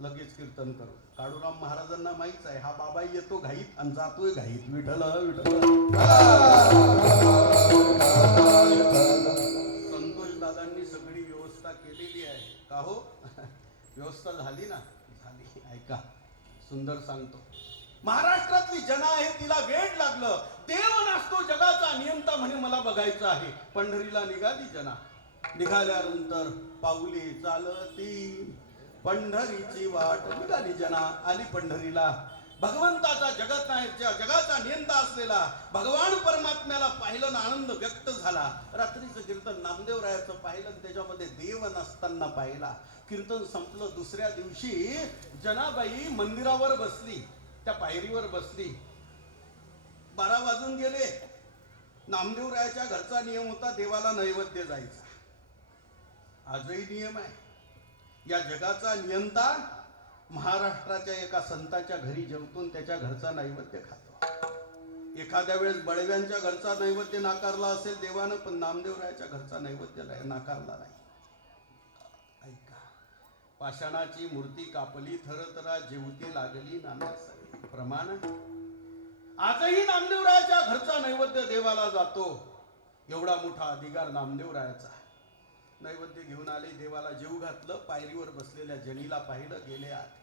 लगेच कीर्तन करू. काळूराम महाराजांना माहीत आहे, हा बाबा येतो घाईत आणि जातोय घाईत. विठ्ठल विठ्ठल. संतोष दादांनी सगळी व्यवस्था केलेली आहे का हो? व्यवस्था झाली ना? झाली. ऐका, सुंदर सांगतो. महाराष्ट्रातली जना आहे, तिला वेड लागलं. देव नाचतो जगाचा नियंता म्हणे, मला बघायचं आहे. पंढरीला निघाली जना. निघाल्यानंतर पाऊले चालती पंढरीची वाट. निघाली जना, आली पंढरीला. भगवंताचा जगाचा नियंता असलेला भगवान परमात्म्याला पाहिलं ना आनंद व्यक्त झाला. रात्रीचं कीर्तन नामदेवरायाचं पाहिलं, त्याच्यामध्ये देव नसताना पाहिला. कीर्तन संपलं. दुसऱ्या दिवशी जनाबाई मंदिरावर बसली, त्या पायरीवर बसली. 12 वाजून गेले. नामदेवरायाच्या घरचा नियम होता, देवाला नैवेद्य जायचा. आजही नियम आहे. या जगाचा नियंता महाराष्ट्राच्या एका संताच्या घरी जेवतो, त्याच्या घरचा नैवेद्य खातो. एखाद्या वेळेस बळव्यांच्या घरचा नैवेद्य नाकारला असेल देवानं, पण नामदेवरायाच्या घरचा नैवेद्य नाकारला नाही. ऐका, पाषाणाची मूर्ती कापली थरथरा, जेवती लागली नाम्यासाठी. प्रमाण आजही नामदेवरायाच्या घरचा नैवेद्य देवाला जातो. एवढा मोठा अधिकार नामदेवरायाचा. नैवेद्य घेऊन आले, देवाला जेवू घातलं. पायरीवर बसलेल्या जनीला पाहिलं, गेले आत.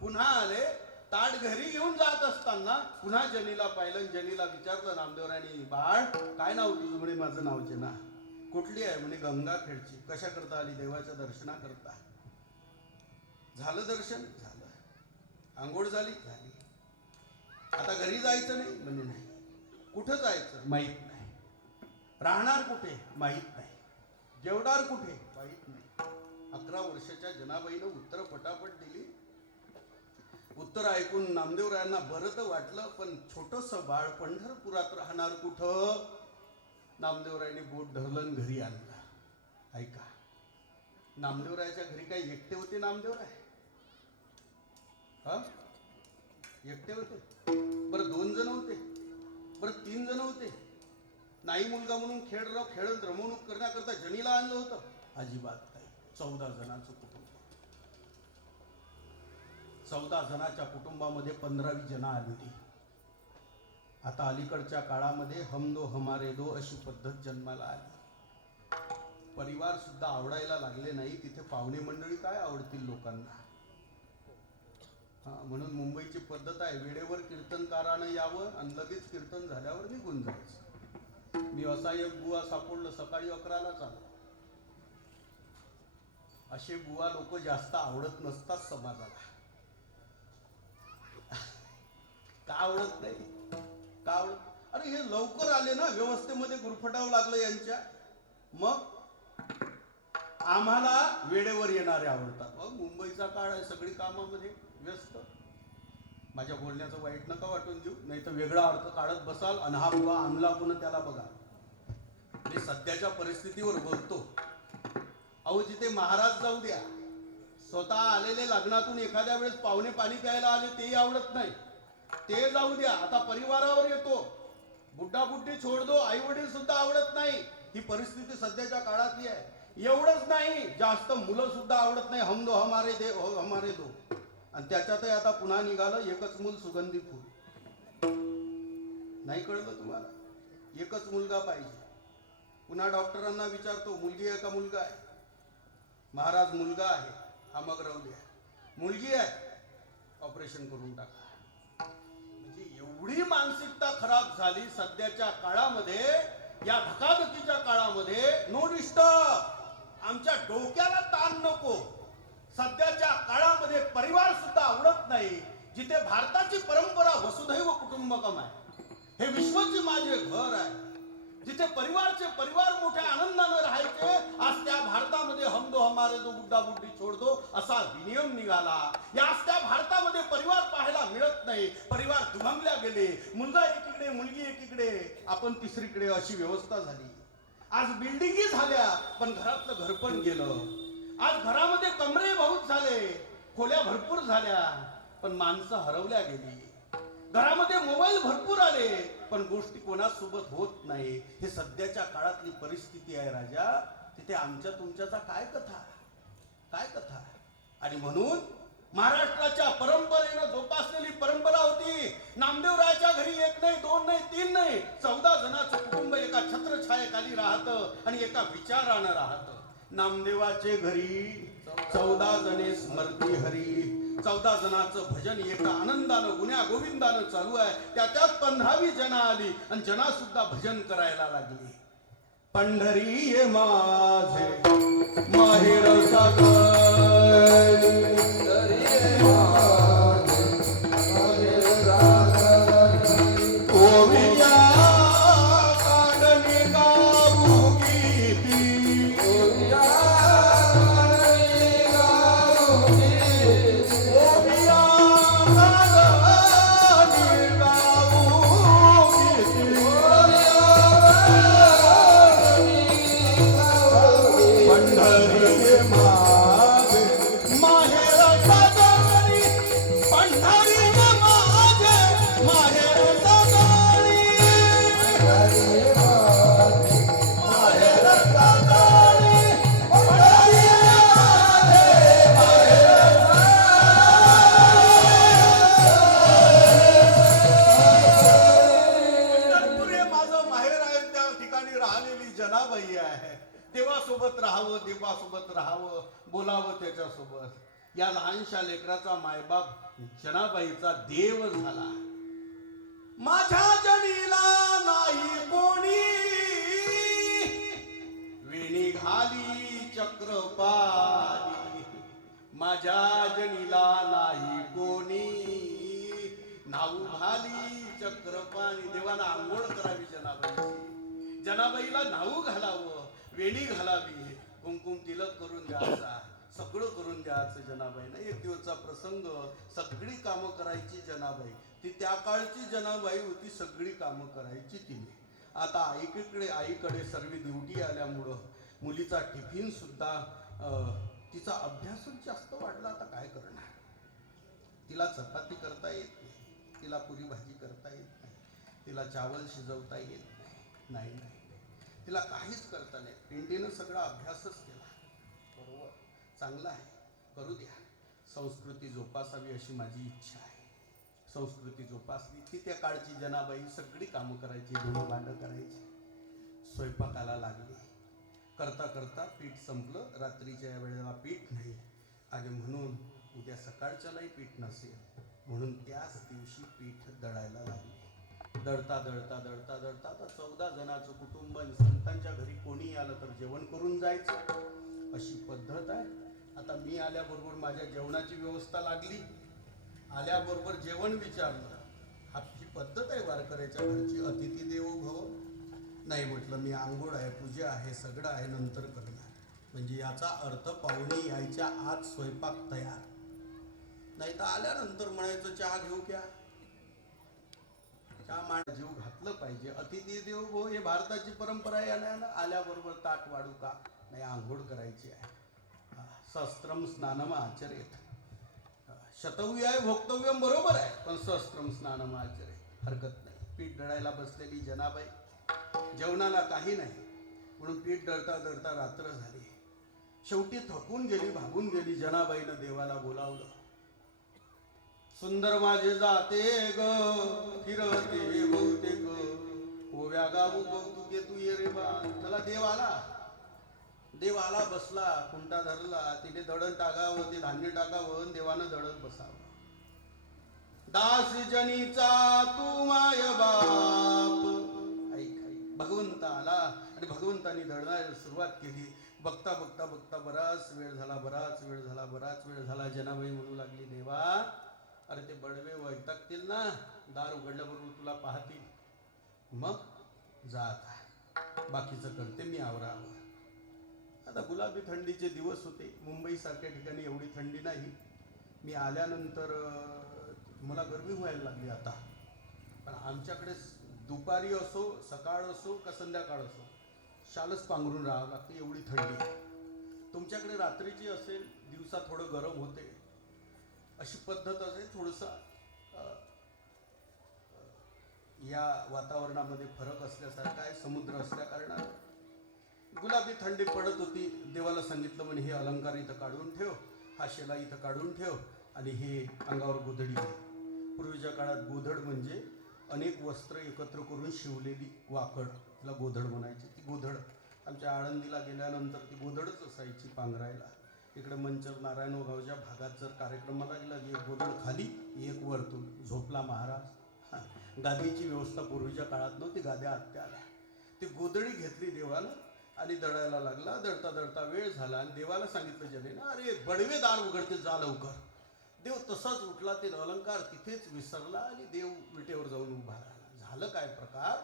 पुन्हा आले, ताट घरी घेऊन जात असताना पुन्हा जनीला पाहिलं. जनीला विचारलं नामदेवरायांनी, बाळ काय नाव तुझं? म्हणे माझं नाव जना. कुठली आहे? म्हणे गंगाखेडची. कशा करता आली? देवाच्या दर्शना करता. झालं दर्शन? झालं. आंघोळ झाली? झाली. आता घरी जायचं नाही? म्हणजे नाही. कुठं जायचं? माहीत नाही. राहणार कुठे? माहीत नाही. जेवणार कुठे? माहीत नाही. 11 वर्षाच्या जनाबाईनं उत्तर पटापट दिली. उत्तर ऐकून नामदेवरायांना बरं तर वाटलं, पण छोटंसं बाळ पंढरपुरात राहणार कुठं? नामदेवरायांनी बोट धरलं, घरी आणलं. ऐका, नामदेवरायाच्या घरी काही एकटे होते नामदेवराय? हा, एकटे होते? बरं 2 जण होते? बरं 3 जण होते? नाही मुलगा म्हणून खेळत रमवणूक करण्याकरता जनीला आणलं होतं? अजिबात नाही. 14 जणांचं कुटुंब. 14 जणाच्या कुटुंबामध्ये 15वी जण आली होती. आता अलीकडच्या काळामध्ये हम दो हमारे दो अशी पद्धत जन्माला आली. परिवार सुद्धा आवडायला लागले नाही. तिथे पाहुणे मंडळी काय आवडतील लोकांना? म्हणून मुंबईची पद्धत आहे, वेळेवर कीर्तनकारानं यावं आणि लगेच कीर्तन झाल्यावर निघून जायचं. मी असा एक बुवा सापडलं, सकाळी 11लाच आला. असे बुवा लोक जास्त आवडत नसतात समाजाला. का आवडत नाही? का आवडत? अरे हे लवकर आले ना, व्यवस्थेमध्ये गुरफटावं लागलं यांच्या. मग आम्हाला वेळेवर येणारे आवडतात. मग मुंबईचा काळ आहे, सगळी कामामध्ये व्यस्त. माझ्या बोलण्याचं वाईट नका वाटून देऊ, नाही तर वेगळा अर्थ काढत बसाल आणि हा बुवा आमला पुन्हा त्याला बघा. मी सध्याच्या परिस्थितीवर बोलतो. अहो जिथे महाराज जाऊ द्या, स्वतः आलेले लग्नातून एखाद्या वेळेस पाहुणे पाणी प्यायला आले तेही आवडत नाही. ते जाऊ द्या, आता परिवारावर येतो. बुड्ढा बुड्ढी छोड दो, आई वडील सुद्धा आवडत नाही. ही परिस्थिती सध्याच्या काळातली आहे. एवढंच नाही, जास्त मुलं सुद्धा आवडत नाही. हम दो हमारे दे हो हमारे दो. आणि त्याच्यातही आता पुन्हा निघालं एकच मूल सुगंधी फूल. नाही कळलं तुम्हाला? एकच मुलगा पाहिजे. पुन्हा डॉक्टरांना विचारतो, मुलगी आहे का मुलगा आहे? महाराज मुलगा आहे. हा मग राहू द्या. मुलगी आहे, ऑपरेशन करून टाका. म्हणजे एवढी मानसिकता खराब झाली सध्याच्या काळामध्ये. या धकाधकीच्या काळामध्ये नो डिस्टर्ब, आमच्या डोक्याला ताण नको. सध्याच्या काळामध्ये परिवार सुद्धा आवडत नाही. जिथे भारताची परंपरा वसुधैव कुटुंबकम आहे, हे विश्वाचे माझे घर आहे, जिथे परिवार मोठ्या आनंदाने राहायचे, आज त्या भारतामध्ये हम दो हमारे दो, बुड्ढा बुड्ढी छोड दो असा विनियम निघाला. आज त्या भारतामध्ये परिवार पाहायला मिळत नाही. परिवार दुभंगल्या गेले. मुलगा एकीकडे, मुलगी एकीकडे, आपण तिसरीकडे, अशी व्यवस्था झाली. आज बिल्डिंगी झाल्या, पण घरातलं घर पण गेलं. आज घरामध्ये कमरे बहुत झाले, खोल्या भरपूर झाल्या, पण माणसं हरवल्या गेली. घरामध्ये मोबाईल भरपूर आले, पण गोष्टी कोणासोबत होत नाही. हे सध्याच्या काळातली परिस्थिती आहे राजा. तिथे आमच्या तुमच्याचा काय कथा, काय कथा? आणि म्हणून महाराष्ट्राच्या परंपरेनं जोपासलेली परंपरा होती. नामदेवरायाच्या घरी 1 नाही 2 नाही 3 नाही 14 जणांचं कुटुंब एका छत्रछायेखाली राहतं आणि एका विचारानं राहतं. नामदेवाचे घरी 14 जणे स्मरती हरी. 14 जणांचं भजन एका आनंदानं गुण्या गोविंदानं चालू आहे. त्याच्यात 15वी जना आली आणि जना सुद्धा भजन करायला लागली. पंढरी ये माझे माहेर सागरी, देवासोबत राहावं, बोलावं त्याच्यासोबत. या लहानशा लेकराचा मायबाप जनाबाईचा देव झाला. माझ्या जनीला नाही कोणी, वेणी घाली चक्रपाणी. माझ्या जनीला नाही कोणी, नाऊ घाली चक्रपाणी. देवाला आंघोळ करावी जनाबाईची. जनाबाईला नाऊ घालावं, वेणी घालावी, कुंकुम तिलक करून द्यायचा, सगळं करून द्यायचं जनाबाईनं. एक दिवसचा प्रसंग, सगळी कामं करायची जनाबाई. ती त्या काळची जनाबाई होती, सगळी कामं करायची तिने. आता आईकडे सर्व ड्युटी आल्यामुळं मुलीचा टिफिन सुद्धा, तिचा अभ्यासच जास्त वाढला. आता काय करणार? तिला चपाती करता येत नाही, तिला पुरी भाजी करता येत नाही, तिला चावल शिजवता येत नाही, तिला काहीच करता नाही. पिंडीनं सगळा अभ्यासच केला. बरोबर, चांगला आहे, करू द्या. संस्कृती जोपासावी अशी माझी इच्छा आहे. संस्कृती जोपासली की त्या काळची जनाबाई सगळी कामं करायची, धुणं भांडं करायची. स्वयंपाकाला लागली. करता करता पीठ संपलं. रात्रीच्या वेळेला पीठ नाही आणि म्हणून उद्या सकाळच्यालाही पीठ नसेल म्हणून त्याच दिवशी पीठ दळायला लागले. दळता दळता दळता दळता आता 14 जणांचं कुटुंब, संतांच्या घरी कोणी आलं तर जेवण करून जायचं अशी पद्धत आहे. आता मी आल्याबरोबर माझ्या जेवणाची व्यवस्था लागली. आल्याबरोबर जेवण विचारलं. ही पद्धत आहे वारकऱ्याच्या घरची, अतिथी देवो भव. नाही म्हटलं, मी आंघोळ आहे, पूजा आहे, सगळं आहे, नंतर करणार. म्हणजे याचा अर्थ पाहुणे यायच्या आत स्वयंपाक तयार. नाही तर आल्यानंतर म्हणायचं चहा घेऊ क्या. चहा जीव घातलं पाहिजे. अतिथी देवो भव हे भारताची परंपरा आहे. आल्याबरोबर ताट वाढू का. नाही, आंघोळ करायची आहे. सहस्त्रम स्नानम आचरेत. शतव्य आहे भोक्तव्यम, बरोबर आहे, पण सहस्त्रम स्नानम आचरेत हरकत नाही. पीठ दळायला बसलेली जनाबाई, जेवणाला काही नाही म्हणून पीठ दळता दळता रात्र झाली. शेवटी थकून गेली, भागून गेली. जनाबाईनं देवाला बोलावलं. सुंदर माझे जाते ग फिरते बहुतेक, ओव्या गाऊ कौतुके तू ये रे बा. त्याला देव आला बसला, खुंटा धरला. तिने दळण टाकावं, ते धान्य टाकावं, देवानं दळत बसावं. दास जनीचा तू माय बाप. ऐक, भगवंत आला आणि भगवंतानी दळणाला सुरुवात केली. बघता बघता बघता बराच वेळ झाला. जनाबाई म्हणू लागली, देवा अरे ते बडवे वैतागतील ना, दार उघडल्याबरोबर तुला पाहतील, मग जा आता, बाकीचं करते मी आवरावर. आता गुलाबी थंडीचे दिवस होते. मुंबईसारख्या ठिकाणी एवढी थंडी नाही. मी आल्यानंतर मला गरमी व्हायला लागली आता. पण आमच्याकडे दुपारी असो, सकाळ असो का संध्याकाळ असो, शालच पांघरून राहावं लागतं, एवढी थंडी. तुमच्याकडे रात्रीची असेल, दिवसा थोडं गरम होते, अशी पद्धत असेल. थोडंसं या वातावरणामध्ये फरक असल्यासारखा आहे, समुद्र असल्या कारणानं. गुलाबी थंडी पडत होती. देवाला सांगितलं, म्हणे हे अलंकार इथं काढून ठेव, हा शेला इथं काढून ठेव आणि हे अंगावर गोधडी घे. पूर्वीच्या काळात गोधड म्हणजे अनेक वस्त्र एकत्र करून शिवलेली वाकड, तिला गोधड म्हणायची. ती गोधड आमच्या आळंदीला गेल्यानंतर ती गोधडच असायची पांघरायला. इकडे मंचर नारायणगाव गावच्या भागात जर कार्यक्रमाला गेला, एक गोधड खाली, एक वरतून. झोपला महाराज. गादीची व्यवस्था पूर्वीच्या काळात नव्हती, गाद्या आत्या आल्या. ती गोधडी घेतली देवानं आणि दळायला लागला. दळता दळता वेळ झाला आणि देवाला सांगितलं जनेनं, अरे बडवे दार उघडते, जा लवकर. देव तसाच उठला, ते अलंकार तिथेच विसरला आणि देव विटेवर जाऊन उभा राहिला. झालं काय प्रकार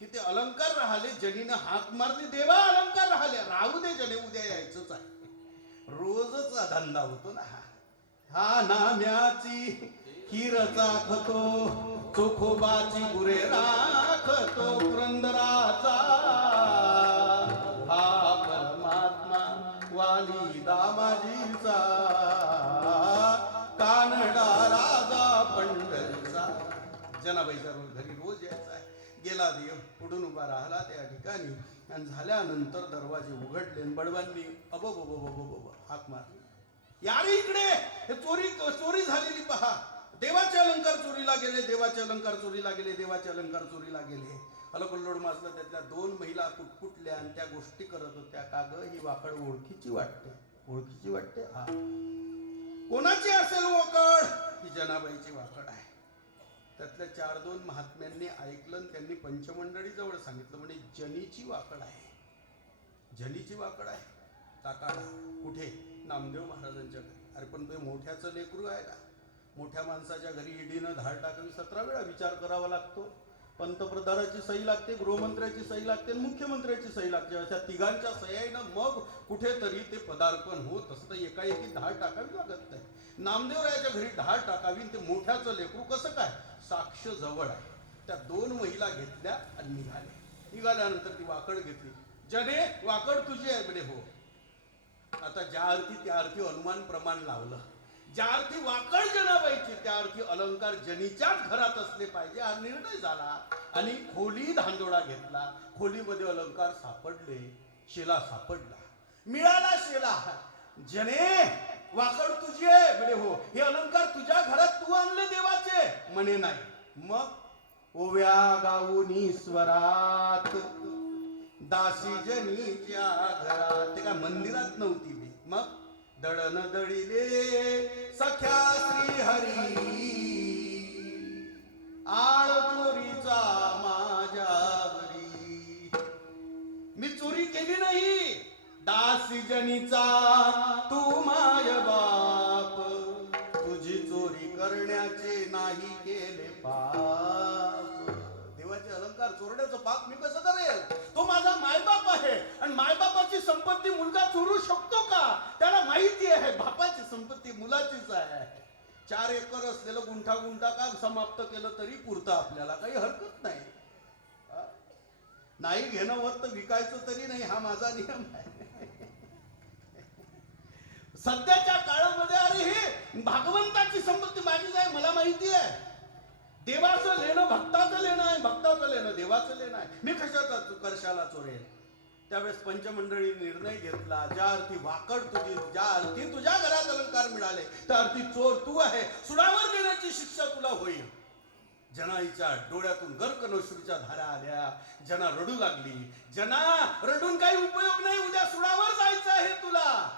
की ते अलंकार राहिले. जनीनं हाक मारली, देवा अलंकार राहिले, राहू दे जने, उद्या यायचंच आहे. रोजच धंदा होतो ना हा. नाम्याची खीर चाखतो, चोखोबाची गुरे राखतो, पुरंदराचा हा परमात्मा वाली दामाजीचा, कानडा राजा पंढरीचा. जनाबाईच्या घरी रोज यायचा आहे. गेला देव, पुढून उभा राहिला त्या ठिकाणी आणि झाल्यानंतर दरवाजे उघडले. बडवांनी अबो हाक मारली, यार इकडे, हे चोरी झालेली पहा. देवाचे अलंकार चोरीला गेले, देवाचे अलंकार चोरीला गेले, देवाचे अलंकार चोरीला गेले. अलकल्लोड माजलं. त्यातल्या 2 महिला पुटपुटल्या आणि त्या गोष्टी करत होत्या. का ग, ही वाकड ओळखीची वाटते. हा, कोणाची असेल वाकड? ही जनाबाईची वाकड आहे. त्यातल्या 4-2 महात्म्यांनी ऐकलं आणि त्यांनी पंचमंडळी जवळ सांगितलं, म्हणे जनीची वाकड आहे. टाकाडा कुठे? नामदेव महाराजांच्या घरी. अरे पण ते मोठ्याचं लेकरू आहे का? मोठ्या माणसाच्या घरी ईडीनं धाड टाकावी 17 वेळा विचार करावा लागतो. पंतप्रधानाची सही लागते, गृहमंत्र्याची सही लागते, मुख्यमंत्र्याची सही लागते. अशा तिघांच्या सह्यानं मग कुठेतरी ते पदार्पण होत असतं. एकाएकी धाड टाकावी लागत नाही. नामदेवरायाच्या घरी धाड टाकावी, ते मोठ्याचं लेकरू कसं काय? साक्ष जवळ आहे. त्या 2 महिला घेतल्या आणि निघाल्यानंतर ती वाकड घेतली. जने, वाकड तुझी आहे म्हणे. हो. आता ज्या अर्थी त्या अर्थी अनुमान प्रमाण लावलं. ज्या अर्थी वाकड जनाबाईची त्या अर्थी अलंकार जनीच्याच घरात असले पाहिजे हा निर्णय झाला. आणि खोली धांदोडा घेतला. खोलीमध्ये अलंकार सापडले. शेला सापडला. मिळाला शेला. जने वाकड तुझी आहे म्हणे. हो. हे अलंकार तुझ्या घरात तू आणले देवाचे म्हणे. नाही. मग ओव्या गाऊनी स्वरात दासी जनीच्या घरात. ते काय मंदिरात नव्हती मी. मग दळण दळिले सख्या श्री हरी आळ चोरीचा माझ्यावरी. मी चोरी केली नाही. दासी जनीचा तू माय बाप. तुझी चोरी करण्याचे नाही केले पाप. देवाचे अलंकार चोरण्याचं पाप मी कसं करेल. तो माझा मायबाप आहे. आणि मायबापाची संपत्ती मुलगा चोरू शकतो का. त्याला माहिती आहे बापाची संपत्ती मुलाचीच आहे. 4 एकर असलेलं गुंठा गुंठा का समाप्त केलं तरी पुरतं आपल्याला. काही हरकत नाही. नाही घेणं होत तर विकायचं तरी नाही. हा माझा नियम आहे. सध्याच्या काळामध्ये अरे हे भगवंताची संपत्ती माझीच आहे मला माहिती आहे. देवाचं लेणं भक्ताचं लेणं आहे. भक्ताचं लेणं देवाचं लेणं आहे. मी कशाचा कर्शाला चोरेल. त्यावेळेस पंचमंडळी निर्णय घेतला. ज्या अर्थी वाकड तुझी ज्या अर्थी तुझ्या घरात अलंकार मिळाले त्या अर्थी चोर तू आहे. सुडावर देण्याची शिक्षा तुला होईल. जनाईच्या डोळ्यातून गर्कनोश्रूच्या धारा आल्या. जना रडू लागली. जना रडून काही उपयोग नाही. उद्या सुडावर जायचं आहे तुला.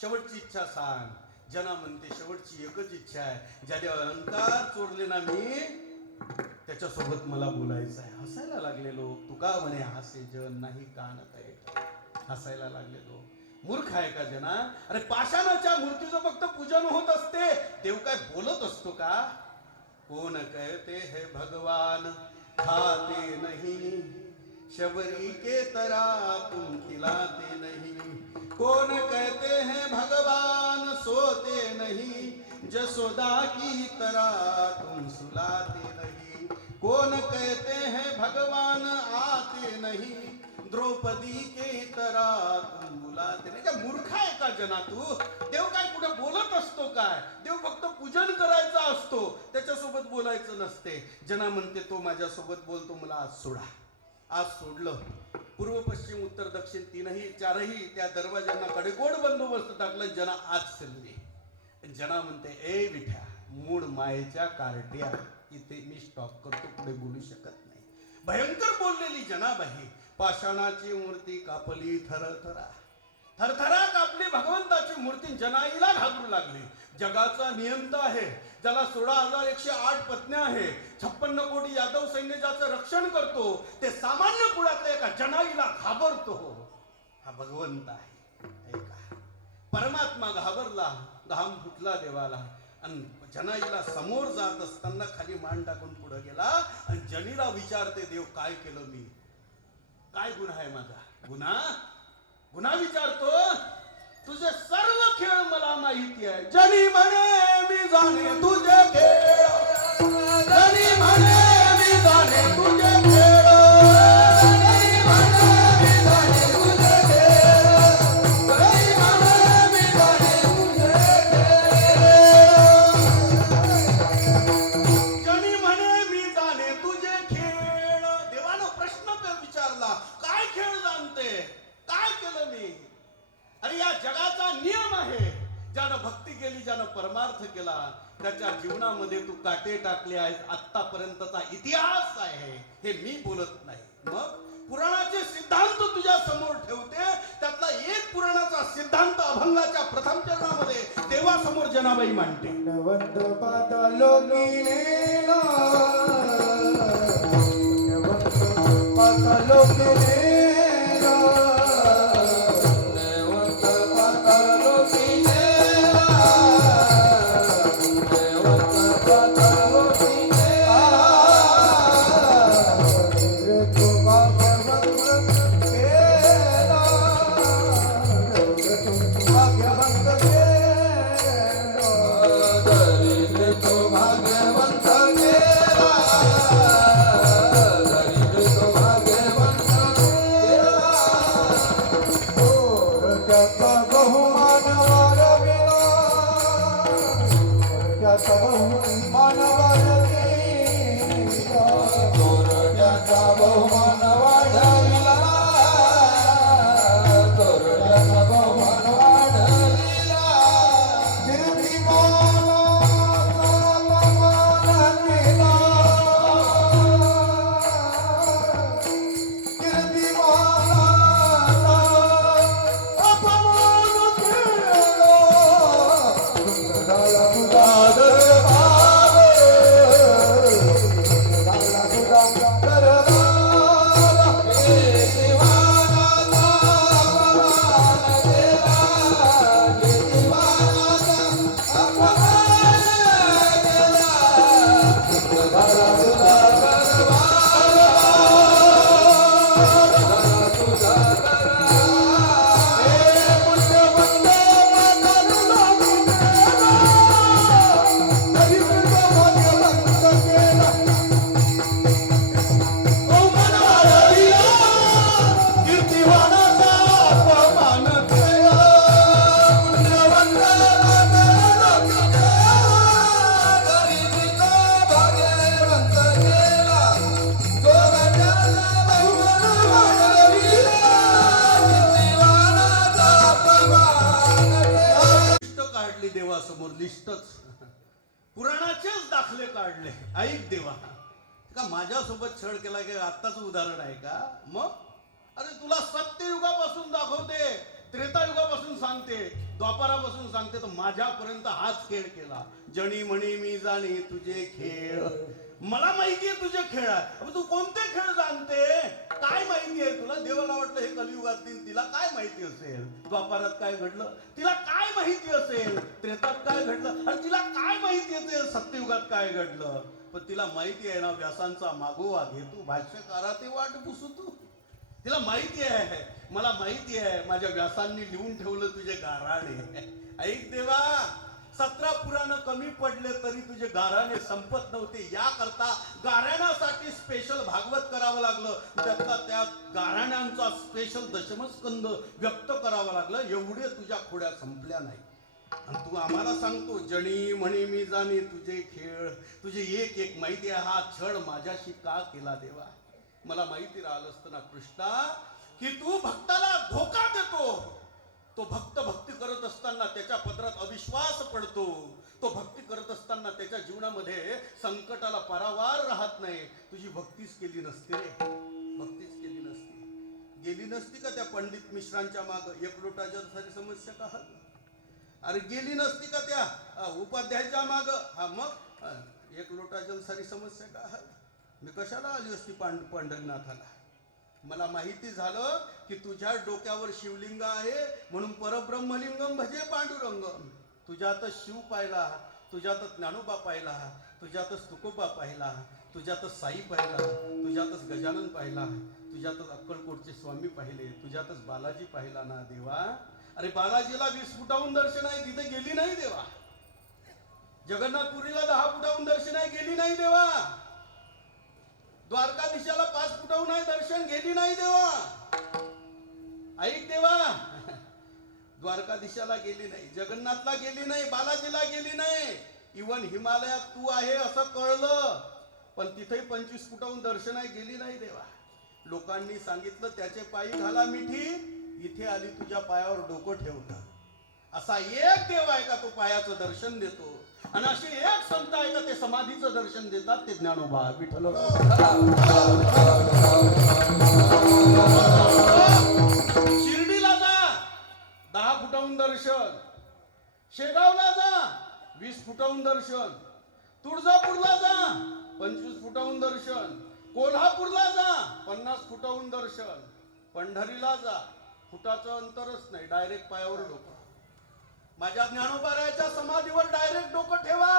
शेवटची इच्छा सांग. जना म्हणते शेवटची एकच इच्छा आहे. ज्याने अलंकार चोरले ना मी त्याच्यासोबत मला बोलायचं आहे. हसायला लागले लोक. तुका म्हणे हासे जन नाही कानत आहे. हसायला लागले लोक. मूर्ख आहे का जना. अरे पाषाणाच्या मूर्तीचं फक्त पूजन होत असते. देव काय बोलत असतो का. कोण कहते है भगवान खाते नहीं शबरी के तरह तुम खिलाते नहीं. कौन कहते हैं भगवान सोते नहीं जसोदा की तरह तुम सुलाते नहीं. कौन कहते हैं भगवान आते नहीं द्रौपदी के तरह तुम बुलाते नहीं. काय मूर्ख आहे का जना तू. देव काय कुठे बोलत असतो काय. देव फक्त पूजन करायचा असतो. त्याच्यासोबत बोलायचं नसते. जना म्हणते तो माझ्यासोबत बोलतो मला आज सोडा. आज सोडलं. पूर्व पश्चिम उत्तर दक्षिण 4ही त्या दरवाज्यांना कडेकोट बंदोबस्त टाकलं. जना आज चालली. जना म्हणते ए विठ्या मूळ मायेच्या कार्ट्या इथे मी स्टॉप करतो. पुढे बोलू शकत नाही. भयंकर बोललेली जनाबाई. पाषाणाची मूर्ती कापली थरथरा. थरथरा कापली भगवंताची मूर्ती. जनाईला घाबरू लागली. जगाचा नियंता आहे. ज्याला 16,108 पत्न्या आहे. 56 कोटी यादव सैन्य ज्याचं रक्षण करतो. ते सामान्य कुळातल्या एका जनाईला घाबरतो. हा भगवंत आहे. ऐका परमात्मा घाबरला. घाम फुटला देवाला. आणि जनाईला समोर जात असताना खाली मान टाकून पुढे गेला. आणि जनीला विचारते देव काय केलं मी. काय गुन्हा आहे माझा. गुन्हा विचारतो. तुझे सर्व खेळ मला माहिती आहे. जनी म्हणे मी जाणे तुझे खेळ. जनी म्हणे मी जाणे तुझे खेळ. जनी म्हणे मी जाणे तुझे खेळ. जनी म्हणे मी जाणे तुझे खेळ. जनी म्हणे मी जाणे तुझे खेळ. देवानं प्रश्न विचारला काय खेळ जाणते. काय केलं मी. अरे या जगाचा नियम आहे. ज्यानं भक्ती केली ज्यानं परमार्थ केला त्याच्या जीवनामध्ये तू काटे टाकले आहेत. आतापर्यंतचा इतिहास आहे. हे मी बोलत नाही. मग पुराणाचे सिद्धांत तुझ्या समोर ठेवते. त्यातला एक पुराणाचा सिद्धांत अभंगाच्या प्रथम चरणामध्ये देवासमोर जनाबाई मांडते. चोरट्याचा बहुमान वाढविला चोरट्याचा बहुमान वाढविला देवासमोर लिस्टच पुराणाचेच दाखले काढले. ऐक देवा, का माझ्यासोबत छळ केला की आत्ताच उदाहरण आहे का? मग अरे तुला सत्ययुगापासून दाखवते, त्रेतायुगापासून सांगते, द्वापारापासून सांगते, तर माझ्यापर्यंत हाच खेळ केला. जणी म्हणी मी जाणे तुझे खेळ. मला माहितीये तुझे खेळ आहे. तू कोणते खेळ जाणते? काय माहिती आहे तुला? देवाला वाटलं हे कलियुगातील तिला काय माहिती असेल? द्वापारात काय घडलं तिला काय माहिती असेल? त्रेतात काय घडलं आणि तिला काय माहिती असेल? सत्ययुगात काय घडलं? पण तिला माहिती आहे ना, व्यासांचा मागोवा घे तू, भाष्यकारा ते वाट पुसू तू. तिला माहिती आहे, मला माहिती आहे, माझ्या व्यासांनी लिहून ठेवलं तुझे गाराणे. ऐक देवा, 17 पुराण कमी पडले तरी तुझे गाराणे संपत नव्हते. याकरता गाराण्यासाठी स्पेशल भागवत करावं लागलं. त्यातला त्या गाराण्यांचा स्पेशल दशमस्कंद व्यक्त करावा लागलं. एवढे तुझ्या खोड्या संपल्या नाही. आणि तू आम्हाला सांगतो जणी म्हणी मी जाणे तुझे खेळ. तुझे एक एक माहिती आहे. हा छळ माझ्याशी का केला देवा? मला माहिती राहिलं असतं ना कृष्णा, की तू भक्ताला धोका देतो. तो भक्त भक्ती करत असताना त्याच्या पदरात अविश्वास पडतो. तो भक्ती करत असताना त्याच्या जीवनामध्ये संकटाला पारावार राहत नाही. तुझी भक्तीच केली नसते रे, भक्तीच केली नसती. गेली नसती का त्या पंडित मिश्रांच्या माग एक लोटा जल सारी समस्या का हल? अरे गेली नसती का त्या उपाध्यायाच्या माग? हा मग एक लोटा जल सारी समस्या का हल? मी कशाला आली असती पंढरीनाथाला? मला माहिती झालं की तुझ्या डोक्यावर शिवलिंग आहे म्हणून परब्रह्मलिंगम भजे पांडुरंगम. तुझ्यातच शिव पाहिला, तुझ्यातच ज्ञानोबा पाहिला, तुझ्यातच तुकोबा पाहिला, तुझ्यातच साई पाहिला, तुझ्यातच गजानन पाहिला, तुझ्यातच अक्कलकोटचे स्वामी पाहिले, तुझ्यातच बालाजी पाहिला ना देवा. अरे बालाजीला 20 फुटाहून दर्शन आहे, तिथे गेली नाही देवा. जगन्नाथपुरीला 10 फुटाहून दर्शन आहे, गेली नाही देवा. द्वारकाधीशाला 5 फुटाहून आहे दर्शन, गेली नाही देवा. ऐक देवा, द्वारकाधीशाला गेली नाही, जगन्नाथला गेली नाही, बालाजीला गेली नाही. इवन हिमालयात तू आहे असं कळलं, पण तिथे 25 फुटाहून दर्शन आहे, गेली नाही देवा. लोकांनी सांगितलं त्याचे पायी घाला मिठी, इथे आली तुझ्या पायावर डोकं ठेवलं. असा एक देव आहे का तो पायाचं दर्शन देतो? आणि असे एक संत आहे का ते समाधीचं दर्शन देतात? ते ज्ञानोबा विठ्ठल. शिर्डीला जा 10 फुटाहून दर्शन, शेगावला जा 20 फुटाहून दर्शन, तुळजापूरला जा 25 फुटाहून दर्शन, कोल्हापूरला जा 50 फुटाहून दर्शन, पंढरीला जा फुटाचं अंतरच नाही, डायरेक्ट पायावर डोकं. माझ्या ज्ञानोबारायाच्या समाधीवर डायरेक्ट डोकं ठेवा.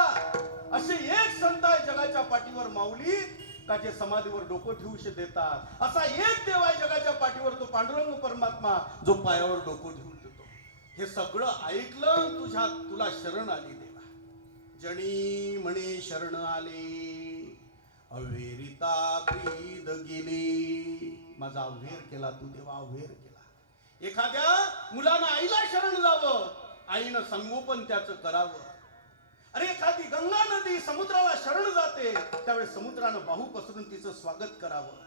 असे एक संत आहे जगाच्या पाठीवर माऊली का जे समाधीवर डोकं ठेवूशे देतात. असा एक देव आहे जगाच्या पाठीवर, तो पांडुरंग परमात्मा, जो पायावर डोकं ठेवून देतो. हे सगळं ऐकलं तुला शरण आली देवा. जणी म्हणे शरण आले, अवेरिता प्रीद गेली. माझा अवेर केला तू देवा, अवेर केला. एखाद्या मुलानं आईला शरण जावं, आईनं संगोपन त्याचं करावं. अरे एखादी गंगा नदी समुद्राला शरण जाते त्यावेळेस समुद्रानं बाहू पसरून तिचं स्वागत करावं.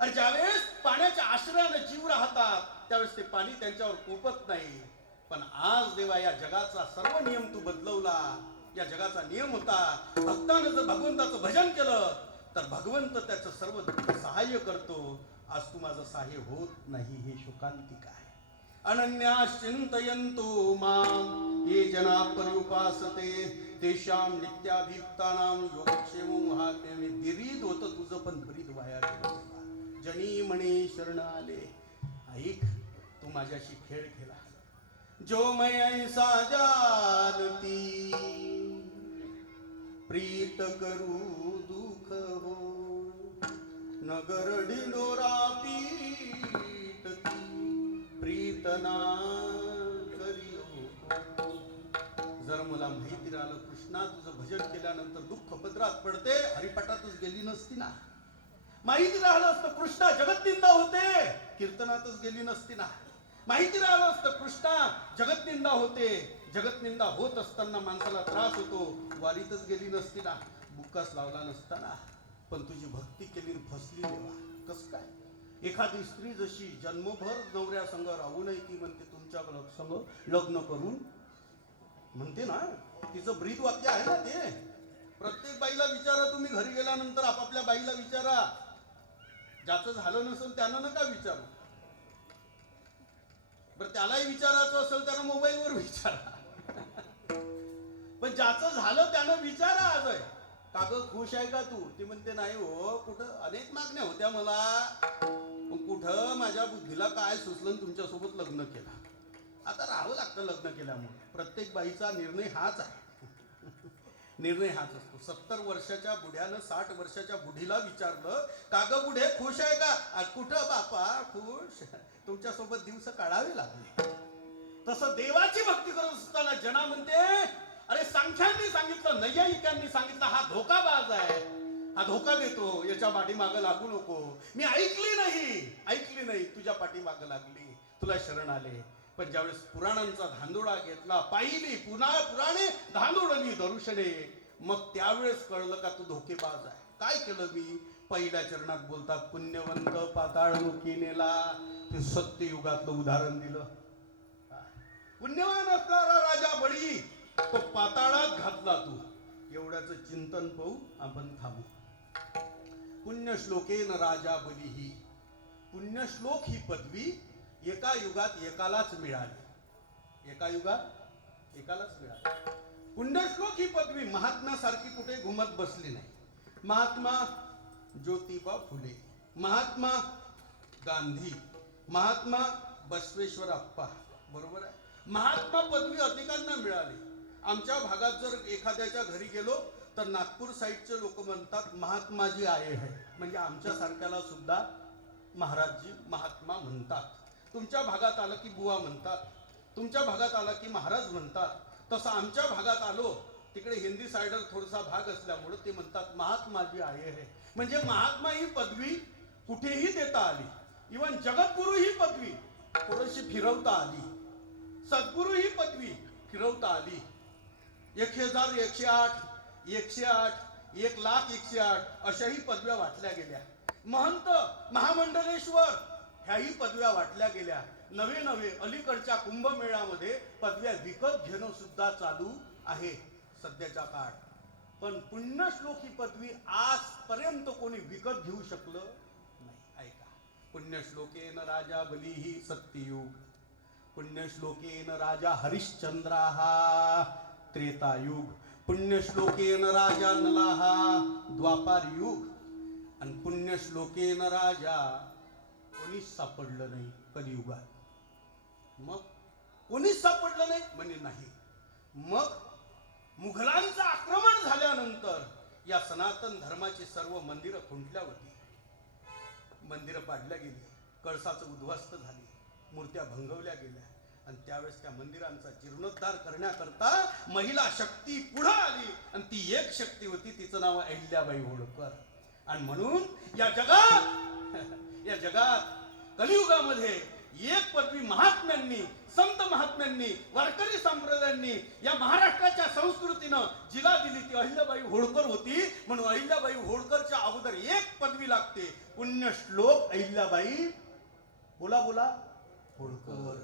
अरे ज्यावेळेस पाण्याच्या आश्रयानं जीव राहतात त्यावेळेस ते पाणी त्यांच्यावर कोपत नाही. पण आज देवा या जगाचा सर्व नियम तू बदलवला. या जगाचा नियम होता भक्तानं जर भगवंताचं भजन केलं तर भगवंत त्याचं सर्व सहाय्य करतो. आज तू माझं सहाय्य होत नाही हे शोकांतिक आहे. अनन्यास चिंतयन्तो मां ये जना पर्युपासते तेषां नित्याभियुक्तानां योगक्षेमो महात्म्ये. बिरीद होतं तुझं पण बिरीद वाया गेलं. जनी म्हणे शरण आले ऐक तू माझ्याशी खेळ खेळा. जो मैं ऐसा जानती प्रीत करू दुख हो नगर ढिंडोरा पीटती प्रीतना करियो. जर मला माहिती राहिलं कृष्णा तुझं भजन केल्यानंतर दुःख पदरात पडते हरिपाठातच गेली नसती ना. माहिती राहिलं असतं कृष्णा जगतनिंदा होते कीर्तनातच गेली नसती ना. माहिती राहिलं असतं कृष्णा जगतनिंदा होते जगतनिंदा होत असताना माणसाला त्रास होतो वारीतच गेली नसती ना. बुक्कास लावला नसता ना. पण तुझी भक्ती केली फसली देवा. कस काय एखादी स्त्री जशी जन्मभर नवऱ्या संग राहू नये ती म्हणते तुमच्या संग लग्न करून म्हणते ना. तिचं ब्रीद वाक्य आहे ना ते. प्रत्येक बाईला विचारा तुम्ही घरी गेल्यानंतर आपापल्या बाईला विचारा. ज्याचं झालं नसेल त्यानं नका विचारू. बरं त्यालाही विचारायचं असेल त्यानं मोबाईलवर विचारा. पण ज्याचं झालं त्यानं विचारा. आज आहे का ग खुश आहे का तू. ती म्हणते नाही हो कुठं अनेक मागण्या होत्या मला पण कुठं माझ्या बुद्धीला काय सुचलं तुमच्यासोबत लग्न केलं. आता राहावं लागतं लग्न केल्यामुळे. प्रत्येक बाईचा निर्णय हाच आहे. निर्णय हाच असतो. 70 वर्षाच्या बुढ्यानं 60 वर्षाच्या बुढीला विचारलं का ग बुढे खुश आहे का. कुठं बापा खुश तुमच्यासोबत दिवस काढावे लागले. तसं देवाची भक्ती करत असताना जना म्हणते अरे सांख्यांनी सांगितलं नैयायिकांनी सांगितलं हा धोकाबाज आहे हा धोका देतो याच्या पाठीमागं लागू नको. मी ऐकली नाही तुझ्या पाठीमागं लागली तुला शरण आले. पण ज्यावेळेस पुराणांचा धांदोडा घेतला पाहिली पुन्हा पुराणे धांदोडली दरुशने मग त्यावेळेस कळलं का तू धोकेबाज आहे. काय केलं मी. पहिल्या चरणात बोलतात पुण्यवंत पाताळ लोकी नेला. ते सत्ययुगातलं उदाहरण दिलं. पुण्यवान असणारा राजा बळी तो पाताळात घातला तू. एवढ्याचं चिंतन पाहू आपण थांबू. पुण्यश्लोकेन राजा बलिही. पुण्यश्लोक ही पदवी एका युगात एकालाच मिळाली. एका युगात एकालाच मिळाली. पुण्यश्लोक ही पदवी महात्म्यासारखी कुठे घुमत बसली नाही. महात्मा ज्योतिबा फुले महात्मा गांधी महात्मा बसवेश्वर अप्पा बरोबर आहे. महात्मा पदवी अनेकांना मिळाली. आमच्या भागात जर एखाद्याच्या घरी गेलो तर नागपूर साईडचे लोक म्हणतात महात्माजी आये है. म्हणजे आमच्या सारख्याला सुद्धा महाराजजी महात्मा म्हणतात. तुमच्या भागात आलं की बुवा म्हणतात. तुमच्या भागात आलं की महाराज म्हणतात. तसं आमच्या भागात आलो तिकडे हिंदी साइडर थोडासा भाग असल्यामुळे ते म्हणतात महात्माजी आये है. म्हणजे महात्मा ही पदवी कुठेही देता आली. इवन जगद्गुरु ही पदवी थोडीशी फिरवता आली. सद्गुरु ही पदवी फिरवता आली. 1000 108 108 1,01,108 अशाही पदव्या वाटल्या गेल्या. महंत महामंडलेश्वर ह्याही पदव्या वाटल्या गेल्या. नवे अलीकडच्या कुंभमेळ्यामध्ये पदव्या विकत घेणं सुद्धा चालू आहे सध्याच्या काळात. पण पुण्यश्लोक ही पदवी आजपर्यंत कोणी विकत घेऊ शकलं नाही. ऐका पुण्यश्लोकेन राजा बलिही सत्ययुग. पुण्यश्लोकेन राजा हरिश्चंद्राः त्रेतायुग. पुण्यश्लोकेन राजा नलाः द्वापार युग. आणि पुण्यश्लोकेन राजा कोणीच सापडलं नाही कलियुगात. मग कोणीच सापडलं नाही म्हणजे नाही. मग मुघलांचं आक्रमण झाल्यानंतर या सनातन धर्माची सर्व मंदिरं खुंटल्या होती. मंदिरं पाडल्या गेली. कळसाचं उद्ध्वस्त झाली. मूर्त्या भंगवल्या गेल्या. आणि त्यावेळेस त्या मंदिरांचा जीर्णोद्धार करण्याकरता महिला शक्ती पुढे आली. आणि ती एक शक्ती होती तिचं नाव अहिल्याबाई होळकर. आणि म्हणून या जगात कलियुगामध्ये एक पदवी महात्म्यांनी, संत महात्म्यांनी, वारकरी संप्रदायांनी या महाराष्ट्राच्या संस्कृतीनं जिला दिली ती अहिल्याबाई होळकर होती. म्हणून अहिल्याबाई होळकरच्या अगोदर एक पदवी लागते, पुण्यश्लोक अहिल्याबाई बोला बोला होळकर.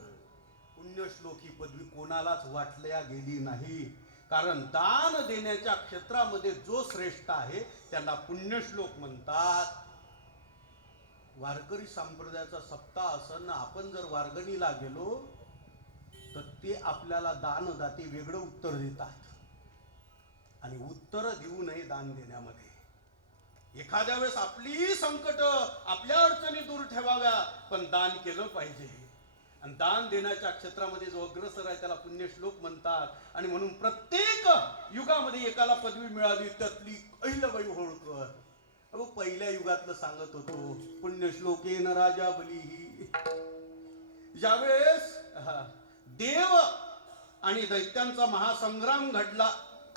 पुण्यश्लोक ही पदवी कोणालाच वाटल्या गेली नाही, कारण दान देण्याच्या क्षेत्रामध्ये जो श्रेष्ठ आहे त्याला पुण्यश्लोक म्हणतात. वारकरी संप्रदायाचा सप्ताह असन आपण जर वारगणीला गेलो तर ते आपल्याला दानदाते वेगळं उत्तर देतात आणि उत्तर देऊ नये दान देण्यामध्ये. एखाद्या वेळेस आपली संकट आपल्या अडचणी दूर ठेवाव्या, पण दान केलं पाहिजे. आणि दान देण्याच्या क्षेत्रामध्ये जो अग्रसर आहे त्याला पुण्यश्लोक म्हणतात. आणि म्हणून प्रत्येक युगामध्ये एकाला पदवी मिळाली, त्यातली अहिल्याबाई होळकर. अहो पहिल्या युगातलं सांगत होतो, पुण्यश्लोकेन राजा बली. ज्यावेळेस देव आणि दैत्यांचा महासंग्राम घडला,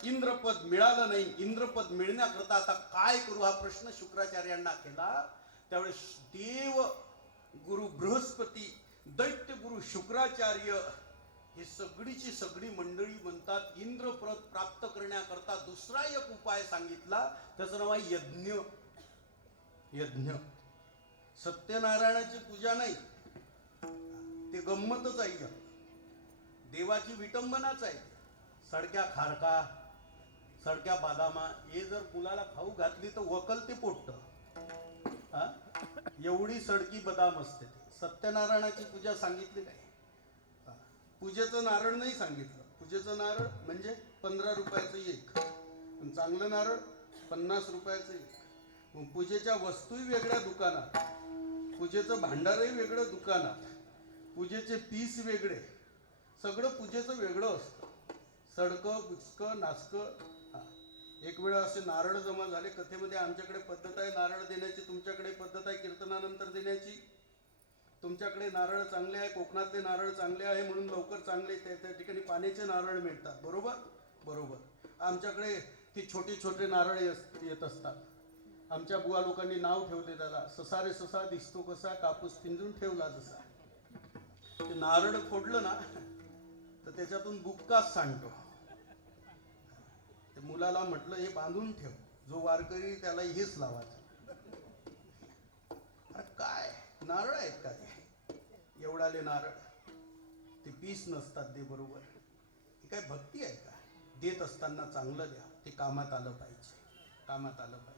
इंद्रपद मिळालं नाही. इंद्रपद मिळण्याकरता आता काय करू हा प्रश्न शुक्राचार्यांना केला. त्यावेळेस देव गुरु बृहस्पती, दैत्य गुरु शुक्राचार्य हे सगळीची सगळी मंडळी म्हणतात इंद्रपद प्राप्त करण्याकरता दुसरा एक उपाय सांगितला, त्याचं नाव आहे यज्ञ. यज्ञ सत्यनारायणाची पूजा नाही, ते गंमतच आहे. देवाची विटंबनाच आहे. सडक्या खारका, सडक्या बादामा हे जर मुलाला खाऊ घातली तर वकलते पोट्ट. एवढी सडकी बदाम असते. सत्यनारायणाची पूजा सांगितली नाही. पूजेचं नारळ नाही सांगितलं. पूजेचं नारळ म्हणजे 15 रुपयाचं एक, चांगलं नारळ 50 रुपयाचं एक. पूजेच्या वस्तूही वेगळ्या दुकानात, पूजेचं भांडारही वेगळं दुकानात, पूजेचे पीस वेगळे, सगळं पूजेचं वेगळं असतं. सडकं बुचकं नाचकं. एक वेळा असे नारळ जमा झाले कथेमध्ये. आमच्याकडे पद्धत आहे नारळ देण्याची, तुमच्याकडे पद्धत आहे कीर्तनानंतर देण्याची. तुमच्याकडे नारळ चांगले आहे, कोकणातले नारळ चांगले आहे म्हणून लवकर चांगले त्या ठिकाणी पाण्याचे नारळ मिळतात. बरोबर बरोबर. आमच्याकडे ती छोटे छोटे नारळ येत असतात. आमच्या बुवा लोकांनी नाव ठेवले त्याला, ससा रे ससा दिसतो कसा, कापूस पिंजून ठेवला जसा. ते नारळ फोडलं ना तर त्याच्यातून बुक्काच सांडतो. ते मुलाला म्हटलं हे बांधून ठेव, जो वारकरी त्याला हेच लावायचं. काय नारळ आहेत का ते एवढाले नारळ? ते पीस नसतात ते. बरोबर. ही काय भक्ती आहे का? देत असताना चांगलं द्या, ते कामात आलं पाहिजे, कामात आलं पाहिजे.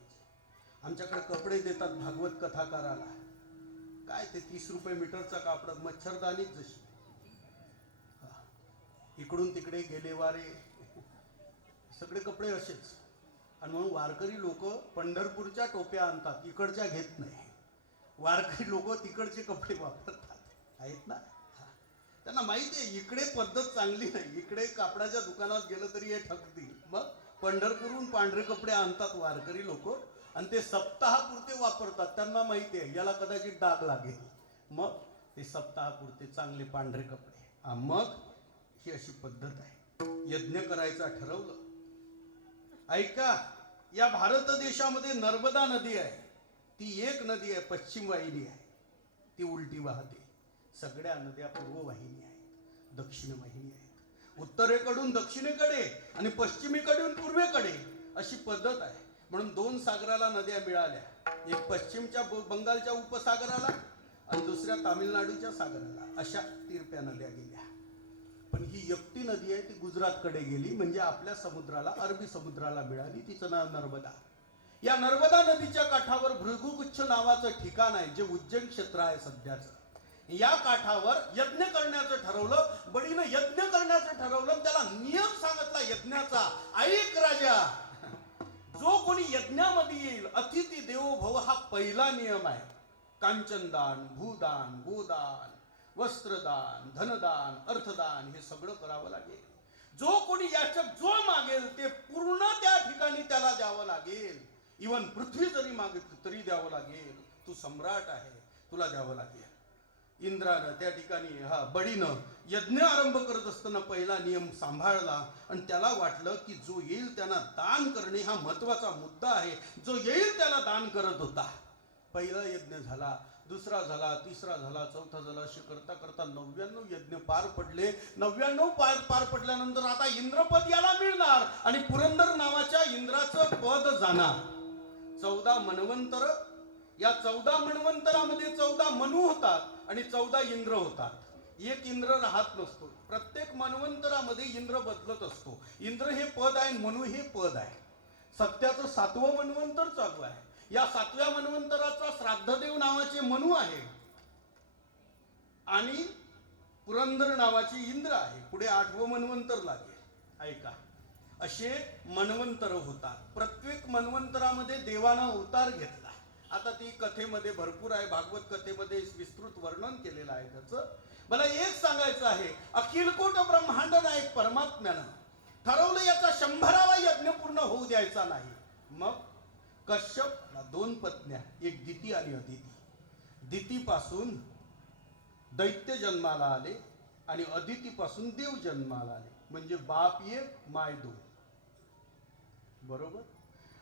आमच्याकडे कपडे देतात भागवत कथाकाराला. काय ते 30 रुपये मीटरचा कापड, मच्छरदानीच जशी. इकडून तिकडे गेले वारे, सगळे कपडे असेच. आणि म्हणून वारकरी लोक पंढरपूरच्या टोप्या आणतात, इकडच्या घेत नाही. वारकरी लोक तिकडचे कपडे वापरतात, आहेत ना. त्यांना माहिती आहे इकडे पद्धत चांगली नाही, इकडे कापडाच्या दुकानात गेलं तरी हे ठगतील. मग पंढरपूरहून पांढरे कपडे आणतात वारकरी लोक आणि ते सप्ताहापुरते वापरतात. त्यांना माहिती आहे याला कदाचित डाग लागेल, मग ते सप्ताहापुरते चांगले पांढरे कपडे. मग ही अशी पद्धत आहे. यज्ञ करायचा ठरवलं. ऐका, या भारत देशामध्ये नर्मदा नदी आहे, ती एक नदी आहे, पश्चिम वाहिनी आहे, ती उलटी वाहते. सगळ्या नद्या पूर्व वाहिनी आहेत, दक्षिण वाहिनी आहेत. उत्तरेकडून दक्षिणेकडे आणि पश्चिमेकडून पूर्वेकडे अशी पद्धत आहे. म्हणून 2 सागराला नद्या मिळाल्या, एक पश्चिमच्या बंगालच्या उपसागराला आणि दुसऱ्या तामिळनाडूच्या सागराला. अशा तिरप्या नद्या गेल्या. पण ही एकटी नदी आहे ती गुजरातकडे गेली, म्हणजे आपल्या समुद्राला, अरबी समुद्राला मिळाली. तिचं नाव नर्मदा. या नर्मदा नदीच्या काठावर भृगुगुच्छ नावाचं ठिकाण आहे, जे उज्जैन क्षेत्र आहे सध्याचं. या काठावर यज्ञ करण्याचं ठरवलं. बळीनं यज्ञ करण्याचं ठरवलं. त्याला नियम सांगितला यज्ञाचा. ऐक राजा, जो कोणी यज्ञामध्ये येईल, अतिथी देवो भव हा पहिला नियम आहे. कांचनदान, भूदान, गोदान, वस्त्रदान, धनदान, अर्थदान हे सगळं करावं लागेल. जो कोणी याच्यात जो मागेल ते पूर्ण त्या ठिकाणी त्याला द्यावं लागेल. इवन पृथ्वी जरी मागितली तरी द्यावं लागेल. तू सम्राट आहे, तुला द्यावं लागेल. इंद्रानं त्या ठिकाणी बळीनं यज्ञ आरंभ करत असताना पहिला नियम सांभाळला आणि त्याला वाटलं की जो येईल त्यांना दान करणे हा महत्वाचा मुद्दा आहे. जो येईल त्याला दान करत होता. पहिला यज्ञ झाला. दुसरा झाला, तिसरा झाला, चौथा झाला, असे करता करता 99 यज्ञ पार पडले. 99 पार पडल्यानंतर आता इंद्रपद याला मिळणार आणि पुरंदर नावाच्या इंद्राचं पद जाणार. 14 मन्वंतर, या 14 मन्वंतरामध्ये 14 मनू होतात आणि 14 इंद्र होतात. एक इंद्र राहत नसतो. प्रत्येक मन्वंतरामध्ये इंद्र बदलत असतो. इंद्र हे पद आहे, मनू हे पद आहे. सत्याचं 7वं मन्वंतर चालू आहे. या 7व्या मन्वंतराचा श्राद्धदेव नावाचे मनू आहे आणि पुरंदर नावाचे इंद्र आहे. पुढे 8वं मन्वंतर लागेल. ऐका, असे मन्वंतर होतात. प्रत्येक मन्वंतरामध्ये देवानं अवतार घेतला. आता ती कथेमध्ये भरपूर आहे, भागवत कथेमध्ये विस्तृत वर्णन केलेलं आहे त्याचं. मला एक सांगायचं आहे, अखिल कोट ब्रह्मांड नायक परमात्म्यानं ठरवलं याचा 100वा यज्ञ पूर्ण होऊ द्यायचा नाही. मग कश्यपला 2 पत्न्या, एक दिती आणि अदिती. दितीपासून दैत्य जन्माला आले आणि अदितीपासून देव जन्माला आले. म्हणजे बाप 1 माय 2. बरोबर.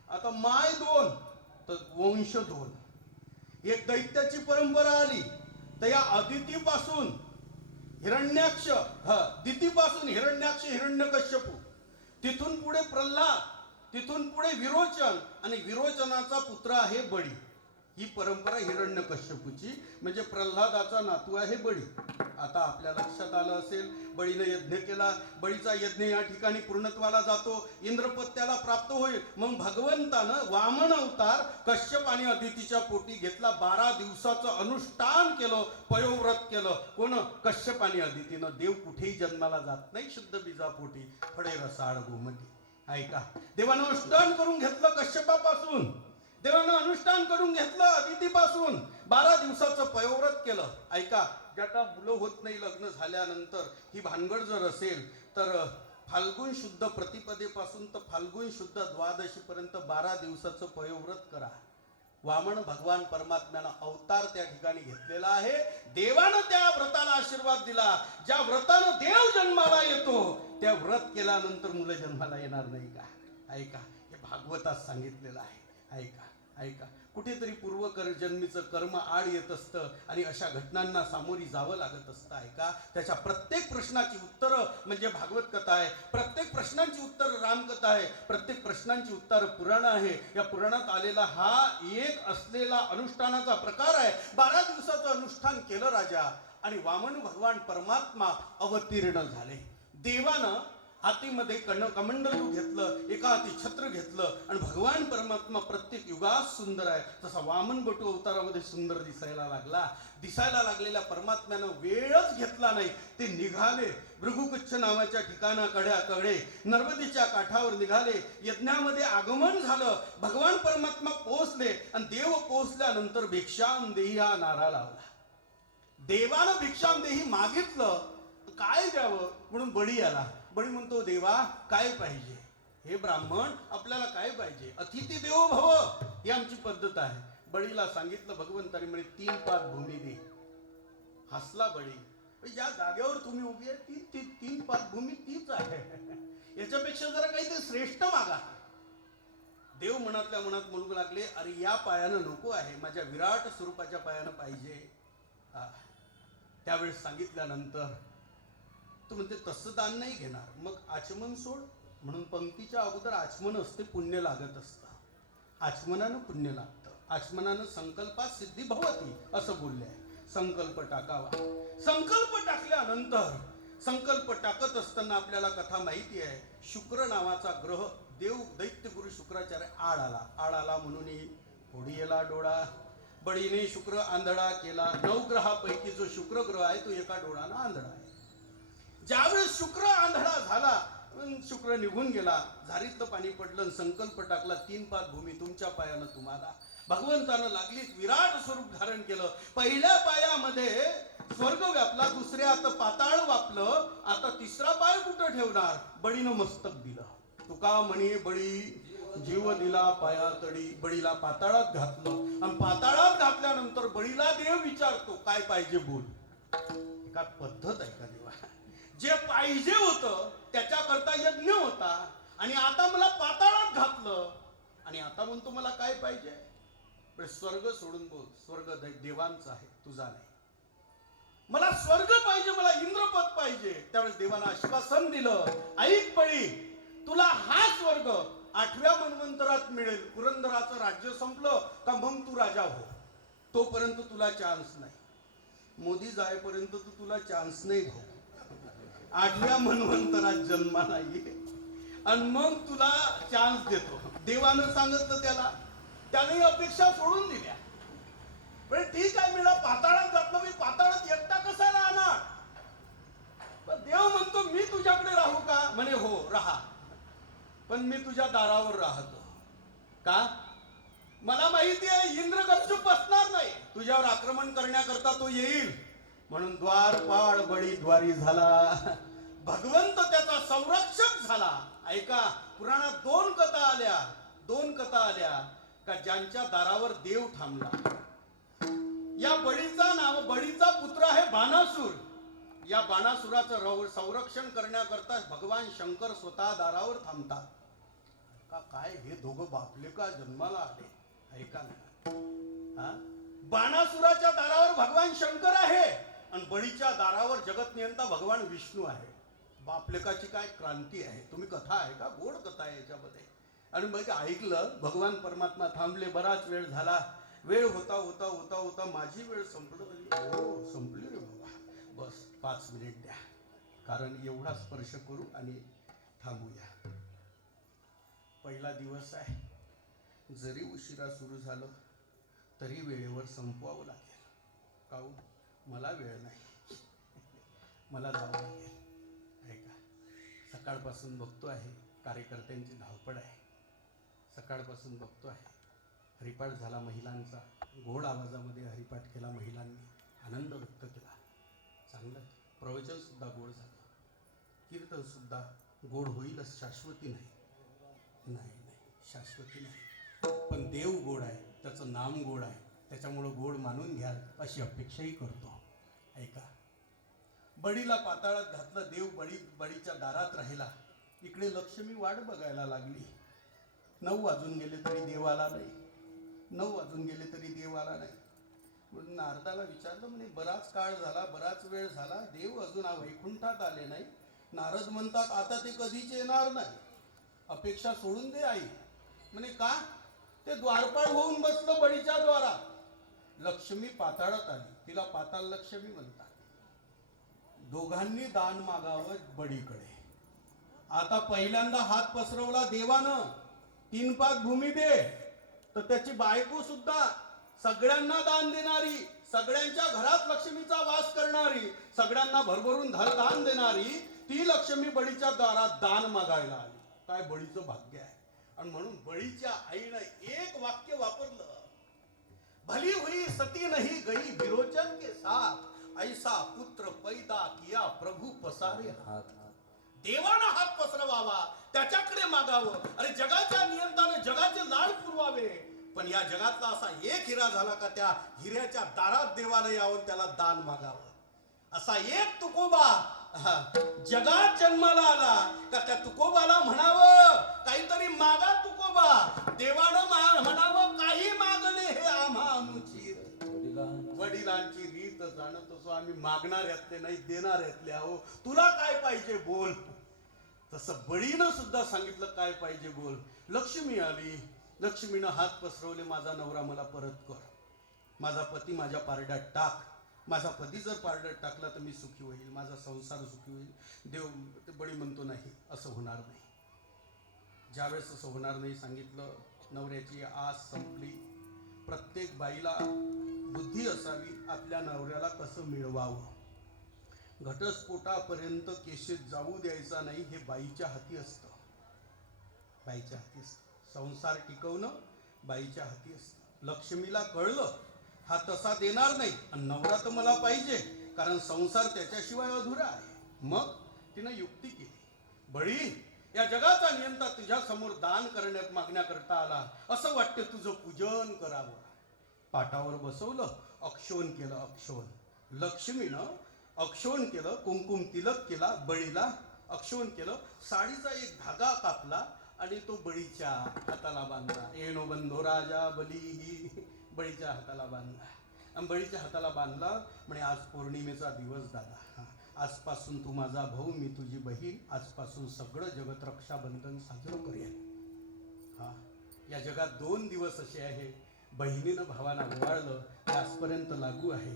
आता माय 2 तर वंश 2. एक दैत्याची परंपरा आली तर या अदितीपासून हिरण्याक्ष, दितीपासून हिरण्याक्ष, हिरण्यकश्यपू, तिथून पुढे प्रल्हाद, तिथून पुढे विरोचन आणि विरोचनाचा पुत्र आहे बळी. ही परंपरा हिरण्यकश्यपूची, म्हणजे प्रल्हादाचा नातू आहे बळी. आता आपल्या लक्षात आलं असेल, बळीनं यज्ञ केला. बळीचा यज्ञ या ठिकाणी पूर्णत्वाला जातो. इंद्रपद त्याला प्राप्त होईल. मग भगवंतानं वामन अवतार कश्यप आणि अदितीच्या पोटी घेतला. 12 दिवसाचं अनुष्ठान केलं, पयोव्रत केलं. कोण? कश्यप आणि अदितीनं. देव कुठेही जन्माला जात नाही शुद्ध बीजापोटी, फळे रसाळ गोमती. ऐका, देवानं अनुष्ठान करून घेतलं कश्यपापासून, देवानं अनुष्ठान करून घेतलं अदितीपासून. 12 दिवसाचं पयोव्रत केलं. ऐका, ज्याला मुलं होत नाही लग्न झाल्यानंतर, ही भानगड जर असेल तर फाल्गुन शुद्ध प्रतिपदेपासून तर फाल्गुन शुद्ध द्वादशी पर्यंत 12 दिवसाचं पयोव्रत करा. वामन भगवान परमात्म्यानं अवतार त्या ठिकाणी घेतलेला आहे. देवानं त्या व्रताला आशीर्वाद दिला. ज्या व्रतानं देव जन्माला येतो त्या व्रत केल्यानंतर मुलं जन्माला येणार नाही का? ऐका, हे भागवतात सांगितलेलं आहे. ऐका ऐका, कुठेतरी पूर्वजन्मीचं कर्म आड येत असतं आणि अशा घटनांना सामोरी जावं लागत असतं. ऐका, त्याच्या प्रत्येक प्रश्नाची उत्तरं म्हणजे भागवत कथा आहे. प्रत्येक प्रश्नांची उत्तरं रामकथा आहे. प्रत्येक प्रश्नांची उत्तरं पुराण आहे. या पुराणात आलेला हा एक असलेला अनुष्ठानाचा प्रकार आहे. 12 दिवसाचं अनुष्ठान केलं राजा आणि वामन भगवान परमात्मा अवतीर्ण झाले. देवानं हातीमध्ये कमंडलू घेतलं, एका हाती छत्र घेतलं आणि भगवान परमात्मा प्रत्येक युगात सुंदर आहे. तसा वामन बटू अवतारामध्ये सुंदर दिसायला लागला. दिसायला लागलेल्या परमात्म्यानं वेळच घेतला नाही. ते निघाले भृगुकुच्छ नावाच्या ठिकाणाकडे, नर्मदेच्या काठावर निघाले. यज्ञामध्ये आगमन झालं. भगवान परमात्मा पोहोचले आणि देव पोहोचल्यानंतर भिक्षाम देही हा नारा लावला. देवानं भिक्षाम देही मागितलं, काय द्यावं म्हणून बळी आला. बळी म्हणतो, देवा काय पाहिजे? हे ब्राह्मण, आपल्याला काय पाहिजे? अतिथी देवो भव, ही आमची पद्धत आहे. बळीला सांगितलं भगवंताने, म्हणे 3 पाद भूमी दे. हसला बळी, ज्या जागेवर तुम्ही उभी आहे ती 3 पाद भूमी तीच आहे. याच्यापेक्षा जरा काहीतरी श्रेष्ठ मागा. देव मनातल्या मनात म्हणू लागले, अरे या पायानं नको आहे, माझ्या विराट स्वरूपाच्या पायानं पाहिजे. त्यावेळेस सांगितल्यानंतर तो म्हणते, तसं दान नाही घेणार. मग आचमन सोड म्हणून पंक्तीच्या अगोदर आचमन असते, पुण्य लागत असतं. आचमनानं पुण्य लागतं. आचमनानं संकल्पात सिद्धी भवती असं बोलले आहे. संकल्प टाकावा. संकल्प टाकल्यानंतर, संकल्प टाकत असताना आपल्याला कथा माहिती आहे, शुक्र नावाचा ग्रह, देव दैत्य गुरु शुक्राचार्य आड आला म्हणून होडीला डोळा. बळीने शुक्र आंधळा केला. 9 ग्रहापैकी जो शुक्र ग्रह आहे तो एका डोळ्यानं आंधळा आहे. ज्यावेळेस शुक्र आंधळा झाला, शुक्र निघून गेला, झारीतलं पाणी पडलं, संकल्प टाकला, 3 पाद भूमी तुमच्या पायानं तुम्हाला. भगवंतानं लागलीच विराट स्वरूप धारण केलं. पहिल्या पायामध्ये स्वर्ग व्यापला, दुसऱ्यात पाताळ वापलं. आता तिसरा पाय कुठं ठेवणार? बळीनं मस्तक दिलं. तुका म्हणे बळी जीव दिला पाया तडी. बळीला पाताळात घातलं आणि पाताळात घातल्यानंतर बळीला देव विचारतो, काय पाहिजे बोल. एका पद्धत आहे का देवा? जे पाहिजे होतं त्याच्याकरता यज्ञ होता आणि आता मला पाताळात घातलं आणि आता म्हणतो मला काय पाहिजे. पण स्वर्ग सोडून बोल, स्वर्ग देवांचा आहे, तुझा नाही. मला स्वर्ग पाहिजे, मला इंद्रपद पाहिजे. त्यावेळेस देवानं आश्वासन दिलं, ऐक बळी, तुला हा स्वर्ग 8व्या मन्वंतरात मिळेल. पुरंदराचं राज्य संपलं का मग तू राजा हो, तोपर्यंत तुला चान्स नाही. मोदी जायपर्यंत तुला चान्स नाही भाऊ. 8व्या मन्वंतरात जन्माला ये आणि मग तुला चान्स देतो. देवानं सांगितलं त्याला, त्याने अपेक्षा सोडून दिल्या. पण ठीक आहे, मी पाताळात घातलं, मी पाताळात एकटा कसा राहणार? पण देव म्हणतो मी तुझ्याकडे राहू का? म्हणे हो राहा, पण मी तुझ्या दारावर राहतो. का? मला माहिती आहे इंद्र गपचूप बसणार नाही, तुझ्यावर आक्रमण करण्याकरता तो येईल. म्हणून द्वारपाळ बळी द्वारी झाला, भगवंत त्याचा संरक्षक झाला. ऐका, पुराणात दोन कथा आल्या का ज्यांच्या दारावर देव थांबला. या बळीचा पुत्र आहे बाणासूर. या बाणासुराचं संरक्षण करण्याकरता भगवान शंकर स्वतः दारावर थांबतात. का काय हे दोघं बापले का जन्माला आले? ऐका ना, बाणासुराच्या दारावर भगवान शंकर आहे आणि बळीच्या दारावर जगत नियंता भगवान विष्णू आहे. बापलेकाची काय क्रांती आहे. तुम्ही कथा आहे का? गोड कथा आहे याच्यामध्ये. आणि मग ऐकलं, भगवान परमात्मा थांबले. बराच वेळ झाला, वेळ होता होता होता होता माझी वेळ संपलं. हो संपली रे बाबा, बस 5 मिनिट द्या, कारण एवढा स्पर्श करू आणि थांबूया. पहिला दिवस आहे, जरी उशिरा सुरू झालं तरी वेळेवर संपवावं लागेल. काहून? मला वेळ नाही, मला जावं लागेल. ऐका, सकाळपासून बघतो आहे कार्यकर्त्यांची धावपळ आहे. सकाळपासून बघतो आहे हरिपाठ झाला महिलांचा, गोड आवाजामध्ये हरिपाठ केला महिलांनी, आनंद व्यक्त केला. चांगलं, प्रवचनसुद्धा गोड झालं, कीर्तनसुद्धा गोड होईलच, शाश्वती नाही. नाही शाश्वती नाही, पण देव गोड आहे, त्याचं नाम गोड आहे, त्याच्यामुळं गोड मानून घ्याल अशी अपेक्षाही करतो. ऐका, बळीला पाताळात घातलं, देव बळीच्या दारात राहिला. इकडे लक्ष्मी वाट बघायला लागली. 9 वाजून गेले तरी देव आला नाही. 9 वाजून गेले तरी देव आला नाही. म्हणून नारदाला विचारलं, म्हणे बराच काळ झाला, बराच वेळ झाला, देव अजून वैकुंठात आले नाही. नारद म्हणतात आता ते कधीच येणार नाही, अपेक्षा सोडून दे आई. म्हणे का? ते द्वारपाळ होऊन बसलं बळीच्या द्वारात. लक्ष्मी पाताळात आली, तिला पाताळ लक्ष्मी म्हणतात. दोघांनी दान मागावं बळीकडे. आता पहिल्यांदा हात पसरवला देवानं, 3 पाच भूमी दे. तर त्याची बायको सुद्धा सगळ्यांना दान देणारी, सगळ्यांच्या घरात लक्ष्मीचा वास करणारी, सगळ्यांना भरभरून दान देणारी ती लक्ष्मी बळीच्या दारात दान मागायला आली. काय बळीचं भाग्य आहे. आणि म्हणून बळीच्या आईनं एक वाक्य वापरलं, भली हुई सती नहीं गई विरोचन के साथ, ऐसा पुत्र पैदा किया प्रभू पसारे हात. देवानं हात पसरवावा, त्याच्याकडे मागावं. अरे जगाच्या नियंत्रण जगाचे लाड पुरवावे. पण या जगातला असा एक हिरा झाला का त्या हिऱ्याच्या दारात देवानं यावं, त्याला दान मागावं. असा एक तुकोबा जगात जन्माला आला का त्या तुकोबाला म्हणावं काहीतरी मागा तुकोबा. देवानं म्हणावं काही मागणे हे आम्हा अनुचित. वडिलांची रीत जाणत असो आम्ही, मागणाऱ्यातले नाही देणाऱ्यातले आहो. तुला काय पाहिजे बोल. तसं बळीनं सुद्धा सांगितलं काय पाहिजे बोल. लक्ष्मी आली, लक्ष्मीनं हात पसरवले, माझा नवरा मला परत कर, माझा पती माझ्या पारड्यात टाक. माझा पती जर पारड्यात टाकला तर मी सुखी होईल, माझा संसार सुखी होईल. देव बळी म्हणतो नाही, असं होणार नाही. ज्यावेळेस असं होणार नाही सांगितलं, नवऱ्याची आस संपली. प्रत्येक बाईला बुद्धी असावी आपल्या नवऱ्याला कसं मिळवावं. घटस्फोटापर्यंत केशेत जाऊ द्यायचा नाही, हे बाईच्या हाती असतं. बाईच्या हाती असतं. संसार टिकवणं बाईच्या हाती असतं. लक्ष्मीला कळलं हा तसा देणार नाही आणि नवरा तर मला पाहिजे, कारण संसार त्याच्याशिवाय अधुरा आहे. मग तिनं युक्ती केली, बळी या जगाचा नियंता तुझ्या समोर दान करण्यात मागण्याकरता आला, असं वाटतं तुझं पूजन करावं. पाटावर बसवलं, अक्षोन केलं. अक्षोन लक्ष्मीनं अक्षोन केलं, कुंकुम तिलक केला, बळीला अक्षोन केलं. साडीचा एक धागा कापला आणि तो बळीच्या हाताला बांधला. येणो बंधो राजा बली, बळीच्या हाताला बांधला. आणि बळीच्या हाताला बांधला म्हणे आज पौर्णिमेचा दिवस दादा. हा, आजपासून तू माझा भाऊ, मी तुझी बहीण. आजपासून सगळं जगत रक्षाबंधन साजरं करूया. हा, या जगात 2 दिवस असे आहे, बहिणीनं भावाला ओवाळलं ते आजपर्यंत लागू आहे.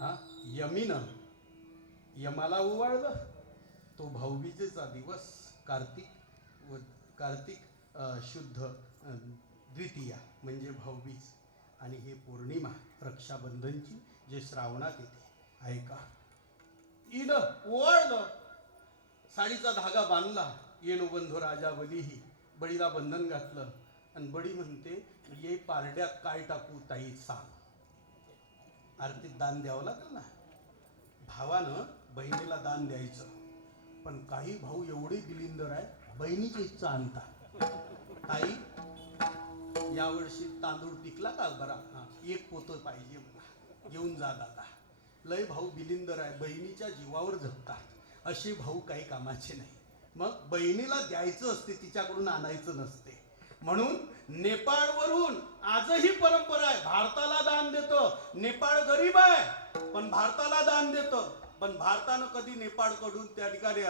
हा, यमीनं यमाला ओवाळलं तो भाऊबीजेचा दिवस, कार्तिक शुद्ध द्वितीया म्हणजे भाऊबीज. आणि हे पौर्णिमा रक्षाबंधनची जे श्रावणात येते. ऐका, इनं ओवाळलं, साडीचा धागा बांधला. येनो बंधू राजा बलीही, बळीला बंधन घातलं. आणि बळी म्हणते, ये पारड्यात काय टाकू ताई सांग. आरतीत दान द्यावं लागेल ना. भावानं बहिणीला दान द्यायचं, पण काही भाऊ एवढे बिलिंदर आहे, बहिणीची इच्छा आणता. ताई यावर्षी तांदूळ पिकला का बरा? हा, 1 पोतं पाहिजे मला, घेऊन जा दादा. लय भाऊ बिलिंदर आहे, बहिणीच्या जीवावर जगतात. असे भाऊ काही कामाचे नाही. मग बहिणीला द्यायचं असते, तिच्याकडून आणायचं नसते. म्हणून नेपाळवरून आजही परंपरा आहे, भारताला दान देतं. नेपाळ गरीब आहे पण भारताला दान देतं. पण भारतानं कधी नेपाळकडून त्या ठिकाणी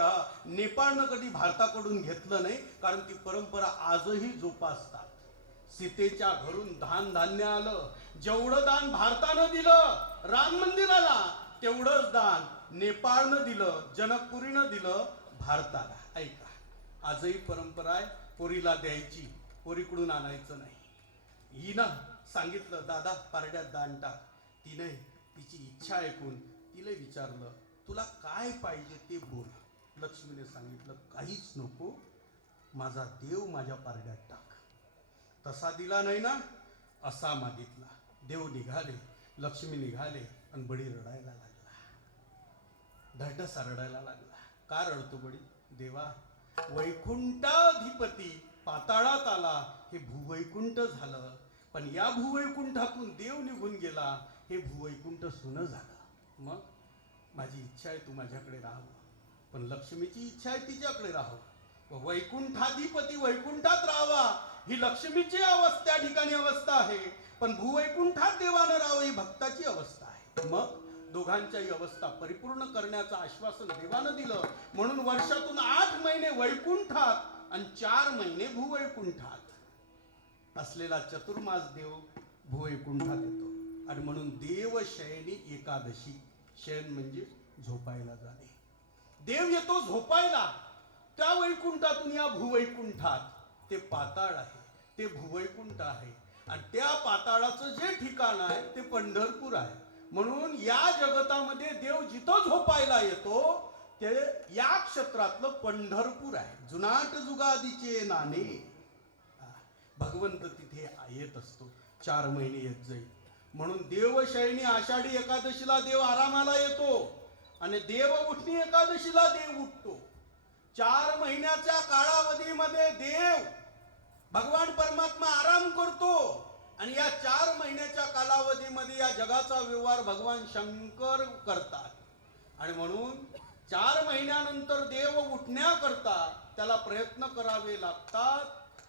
नेपाळनं कधी भारताकडून घेतलं नाही, कारण ती परंपरा आजही जोपासतात. सीतेच्या घरून धान धान्य आलं, जेवढं दान भारतानं दिलं राम मंदिराला, तेवढंच दान नेपाळनं दिलं, जनकपुरीनं दिलं भारताला. ऐका, आजही परंपरा आहे पोरीला द्यायची, पोरीकडून आणायचं नाही. हिनं सांगितलं दादा पारड्यात दान टाक. तिने तिची इच्छा ऐकून तिला विचारलं, तुला काय पाहिजे ते बोल. लक्ष्मीने सांगितलं, काहीच नको, माझा देव माझ्या पारड्यात टाक. तसा दिला नाही ना, असा मागितला. देव निघाले, लक्ष्मी निघाले आणि बळी रडायला लागला. ढडसा रडायला लागला. का रडतो बळी? देवा, वैकुंठाधिपती पाताळात आला, हे भूवैकुंठ झालं. पण या भूवैकुंठातून देव निघून गेला, हे भूवैकुंठ सुनं झालं. मग माझी इच्छा आहे तू माझ्याकडे राहावं, पण लक्ष्मीची इच्छा आहे तिच्याकडे राहावं. वैकुंठाधिपती वैकुंठात राहावा ही लक्ष्मीची त्या ठिकाणी अवस्था आहे, पण भूवैकुंठात देवानं राहावं ही भक्ताची अवस्था आहे. मग दोघांच्याही अवस्था परिपूर्ण करण्याचं आश्वासन देवानं दिलं. म्हणून वर्षातून 8 महिने वैकुंठात आणि 4 महिने भूवैकुंठात असलेला चतुर्मास देव भूवैकुंठात येतो. आणि म्हणून देवशयनी एकादशी, शयन म्हणजे झोपायला जाणे. देव येतो झोपायला त्या वैकुंठातून या भूवैकुंठात. ते पाताळ आहे, ते भूवैकुंठ आहे, आणि त्या पाताळाचं जे ठिकाण आहे ते पंढरपूर आहे. म्हणून या जगतामध्ये देव जिथं झोपायला येतो ते या क्षेत्रातलं पंढरपूर आहे. जुनाट जुगादीचे नाणे, भगवंत तिथे येत असतो. 4 महिने येत जाईल. म्हणून देवशयनी आषाढी एकादशीला देव आरामाला येतो आणि देव उठणी एकादशीला देव उठतो. 4 महिन्याच्या कालावधीमध्ये देव भगवान परमात्मा आराम करतो आणि या 4 महिन्याच्या कालावधीमध्ये या जगाचा व्यवहार भगवान शंकर करतात. आणि म्हणून 4 महिन्यानंतर देव उठण्याकरता त्याला प्रयत्न करावे लागतात.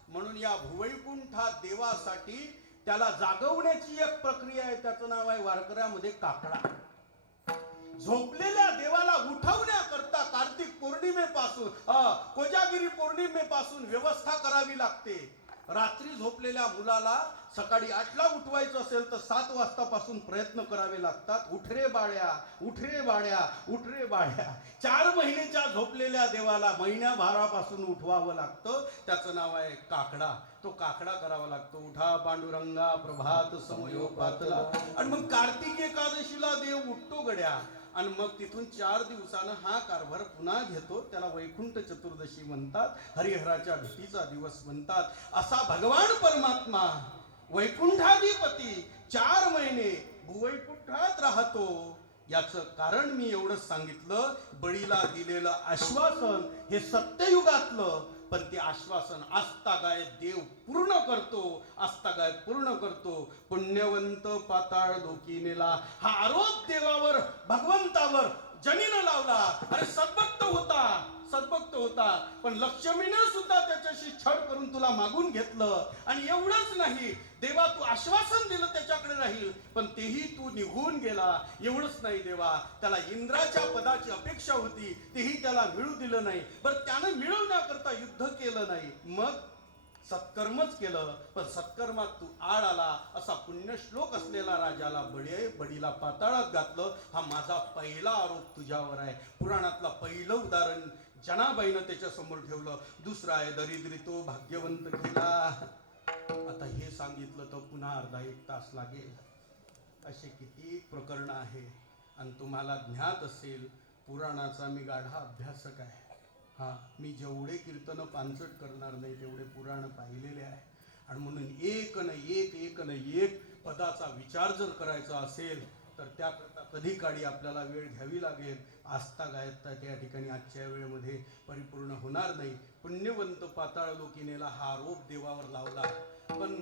म्हणून या भुवैकुंठात देवासाठी त्याला जागवण्याची एक प्रक्रिया आहे, त्याचं नाव आहे वारकऱ्यामध्ये काकडा. झोपलेल्या देवाला उठवण्याकरता कार्तिक पौर्णिमेपासून कोजागिरी पौर्णिमेपासून व्यवस्था करावी लागते. रात्री झोपलेल्या मुलाला सकाळी 8ला उठवायचं असेल तर 7 वाजतापासून प्रयत्न करावे लागतात. उठ रे बाळ्या, उठ रे बाळ्या, उठ रे बाळ्या. 4 महिन्याच्या झोपलेल्या देवाला महिन्याभरापासून उठवावं लागतं. त्याचं नाव आहे काकडा. तो काकडा करावा लागतो. उठा पांडुरंगा प्रभात समयो पातला. आणि मग कार्तिक एकादशीला देव उठतो गड्या. आणि मग तिथून 4 दिवसानं हा कारभार पुन्हा घेतो. त्याला वैकुंठ चतुर्दशी म्हणतात, हरिहराच्या भेटीचा दिवस म्हणतात. असा भगवान परमात्मा वैकुंठाधिपती 4 महिने भूवैकुंठात राहतो. याचं कारण मी एवढंच सांगितलं. बळीला दिलेलं आश्वासन हे सत्ययुगातलं, पण ते आश्वासन आस्तागायत देव पूर्ण करतो, आस्तागायत पूर्ण करतो. पुण्यवंत पाताळ डोकी नेला, हा आरोप देवावर भगवंतावर जनीनं लावला. अरे सद्भक्त होता, पण लक्ष्मीने सुद्धा त्याच्याशी दिवशी छळ करून तुला मागून घेतलं, आणि एवढंच नाही, देवा तू आश्वासन दिलं त्याच्याकडे राहील, पण तेही तू निघून गेला. एवढंच नाही देवा, त्याला इंद्राच्या पदाची अपेक्षा होती, तेही त्याला मिळू दिलं नाही. बरं, त्यानं मिळवण्याकरता युद्ध केलं नाही, मग सत्कर्मच केलं. पण सत्कर्मात तू आड आला, असा पुण्यश्लोक असलेला राजाला बडीला पाताळात घातलं. हा माझा पहिला आरोप तुझ्यावर आहे. पुराणातला पहिलं उदाहरण जनाबाईनं त्याच्या समोर ठेवलं. दुसरा आहे दरिद्री तो भाग्यवंत केला. आता हे सांगितलं तर पुन्हा अर्धा एक तास लागेल. असे किती प्रकरण आहे, आणि तुम्हाला ज्ञात असेल पुराणाचा मी गाढा अभ्यासक आहे. मी जेवढे कीर्तन पांचट करणार नाही तेवढे पुराण पाहिलेले आहे, आणि म्हणून एक न एक पदाचा विचार जर करायचा असेल तर त्याकरता कधी काळी आपल्याला वेळ घ्यावी लागेल. आस्था गायत्ता त्या ठिकाणी आजच्या वेळेमध्ये परिपूर्ण होणार नाही. पुण्यवंत पाताळ लोकिनेला हा आरोप देवावर लावला, पण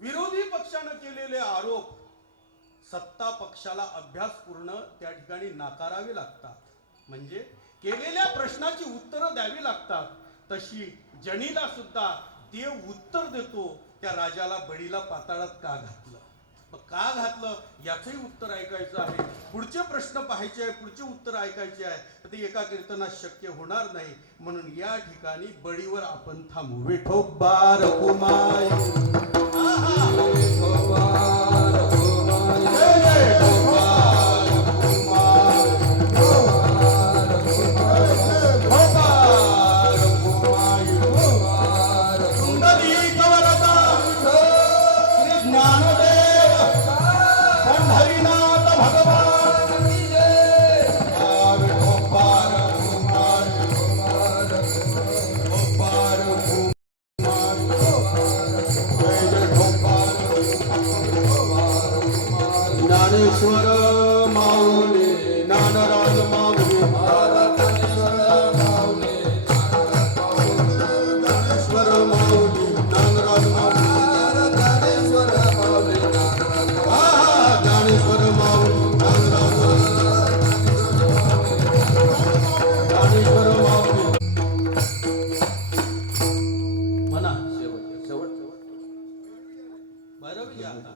विरोधी पक्षानं केलेले आरोप सत्ता पक्षाला अभ्यासपूर्ण त्या ठिकाणी नाकारावे लागतात. म्हणजे केलेल्या प्रश्नाची उत्तरं द्यावी लागतात. तशी जनीला सुद्धा देव उत्तर देतो, त्या राजाला बळीला पाताळात का घातलं, मग का घातलं याचंही उत्तर ऐकायचं आहे. पुढचे प्रश्न पाहायचे आहे, पुढचे उत्तर ऐकायचे आहे, तर ते एका कीर्तनात शक्य होणार नाही. म्हणून या ठिकाणी बळीवर आपण थांबू. विठोबार कुमाई ज्ञानेश्वर माऊली ज्ञानराज माऊली ज्ञानेश्वर माऊली ज्ञानराज माऊली ज्ञानेश्वर माऊली ज्ञानेश्वर माऊली ज्ञानेश्वर माऊली म्हणा शेवट बरं विजय आता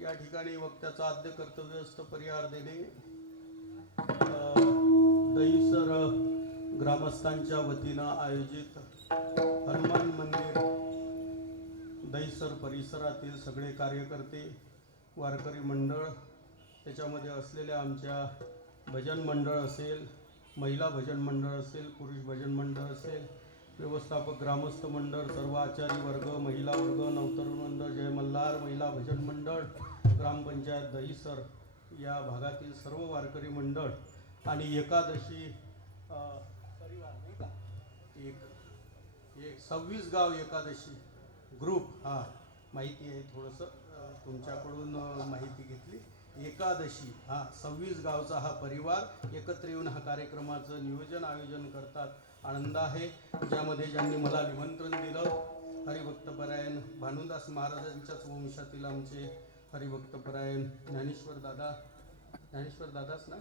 या ठिकाणी वक्त्याचा आद्य कर्तव्य असतं परिहार देणे. दहीसर ग्रामस्थांच्या वतीनं आयोजित हनुमान मंदिर दहीसर परिसरातील सगळे कार्यकर्ते, वारकरी मंडळ, त्याच्यामध्ये असलेल्या आमच्या भजन मंडळ असेल, महिला भजन मंडळ असेल, पुरुष भजन मंडळ असेल, व्यवस्थापक ग्रामस्थ मंडळ, सर्व आचारी वर्ग, महिला वर्ग, नवतरुण मंडळ, जय मल्हार महिला भजन मंडळ, ग्रामपंचायत दहिसर या भागातील सर्व वारकरी मंडळ आणि एकादशी परिवार नाही का? एक 26 गाव एकादशी ग्रुप, हा माहिती आहे, थोडंसं तुमच्याकडून माहिती घेतली. एकादशी हा 26 गावचा हा परिवार एकत्र येऊन हा कार्यक्रमाचं नियोजन आयोजन करतात. आनंद आहे. ज्यामध्ये ज्यांनी मला निमंत्रण दिलं, हरिभक्तपरायण भानुदास महाराजांच्याच वंशातील आमचे हरिभक्तपरायण ज्ञानेश्वर दादाच ना,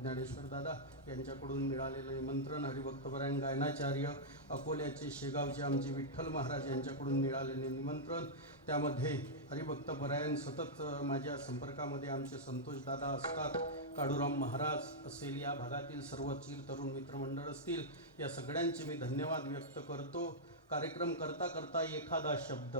ज्ञानेश्वर दादा यांच्याकडून मिळालेलं निमंत्रण, हरिभक्तपरायण गायनाचार्य अकोल्याचे शेगावचे आमचे विठ्ठल महाराज यांच्याकडून मिळालेले निमंत्रण. त्यामध्ये हरिभक्तपरायण सतत माझ्या संपर्कामध्ये आमचे संतोष दादा असतात, काळूराम महाराज असेल, या भागातील सर्व चीर तरुण मित्रमंडळ असतील, या सगळ्यांचे मी धन्यवाद व्यक्त करतो. कार्यक्रम करता करता एखादा शब्द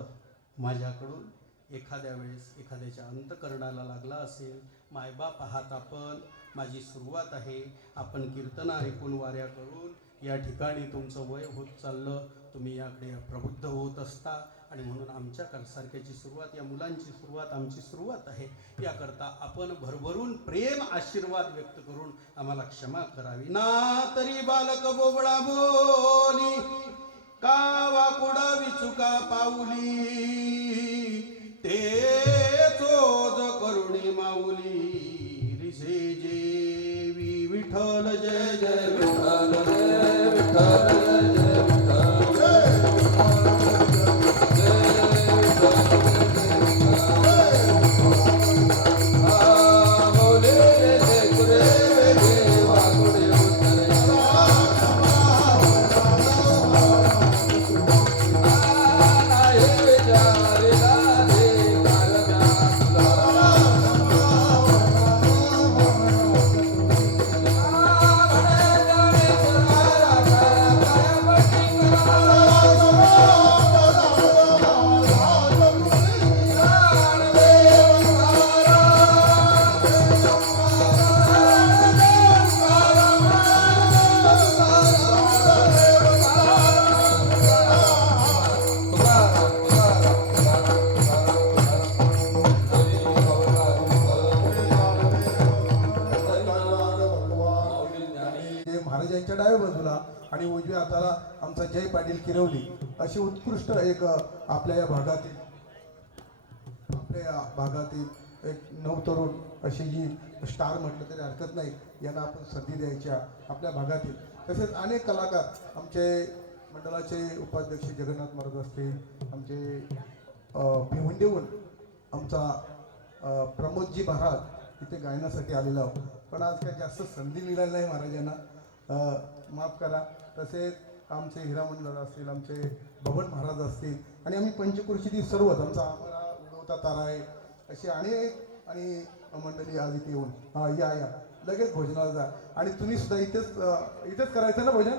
माझ्याकडून एखाद्या वेळेस एखाद्याच्या अंतकरणाला लागला असेल, मायबा पाहात आपण, माझी सुरुवात आहे, आपण कीर्तनं ऐकून वाऱ्या करून या ठिकाणी तुमचं वय होत चाललं, तुम्ही याकडे प्रबुद्ध होत असता आणि म्हणून आमच्या सारख्याची सुरुवात, या मुलांची सुरुवात आमची सुरुवात आहे. याकरता आपण भरभरून प्रेम आशीर्वाद व्यक्त करून आम्हाला क्षमा करावी. ना तरी बालक बोबळा बोली, का वाकुडा विचुका पाऊली, ते चोज करुणी माऊली, रिसे जेवी विठ्ठल जय जय विठ्ठल जय विठ्ठल जय विठ्ठल महाराजांच्या डाव्या बाजूला आणि उजव्या हाताला आमचा जय पाटील किरवली, अशी उत्कृष्ट एक आपल्या या भागातील एक नवतरुण अशी जी स्टार म्हटलं तरी हरकत नाही, यांना आपण संधी द्यायच्या आपल्या भागातील. तसेच अनेक कलाकार आमचे मंडळाचे उपाध्यक्ष जगन्नाथ महाराज असतील, आमचे भिवंडीहून आमचा प्रमोदजी महाराज इथे गायनासाठी आलेला आहोत, पण आज काही जास्त संधी मिळाली नाही महाराजांना, माफ करा. तसेच आमचे हिरामन दादा असतील, आमचे बबन महाराज असतील आणि आम्ही पंचकृषीतील सर्वच, आमचा आमरा उडवता तारा आहे, अशी अनेक आणि मंडळी आज इथे येऊन या लगेच भोजनाला जा. आणि तुम्ही सुद्धा इथेच करायचं ना भोजन.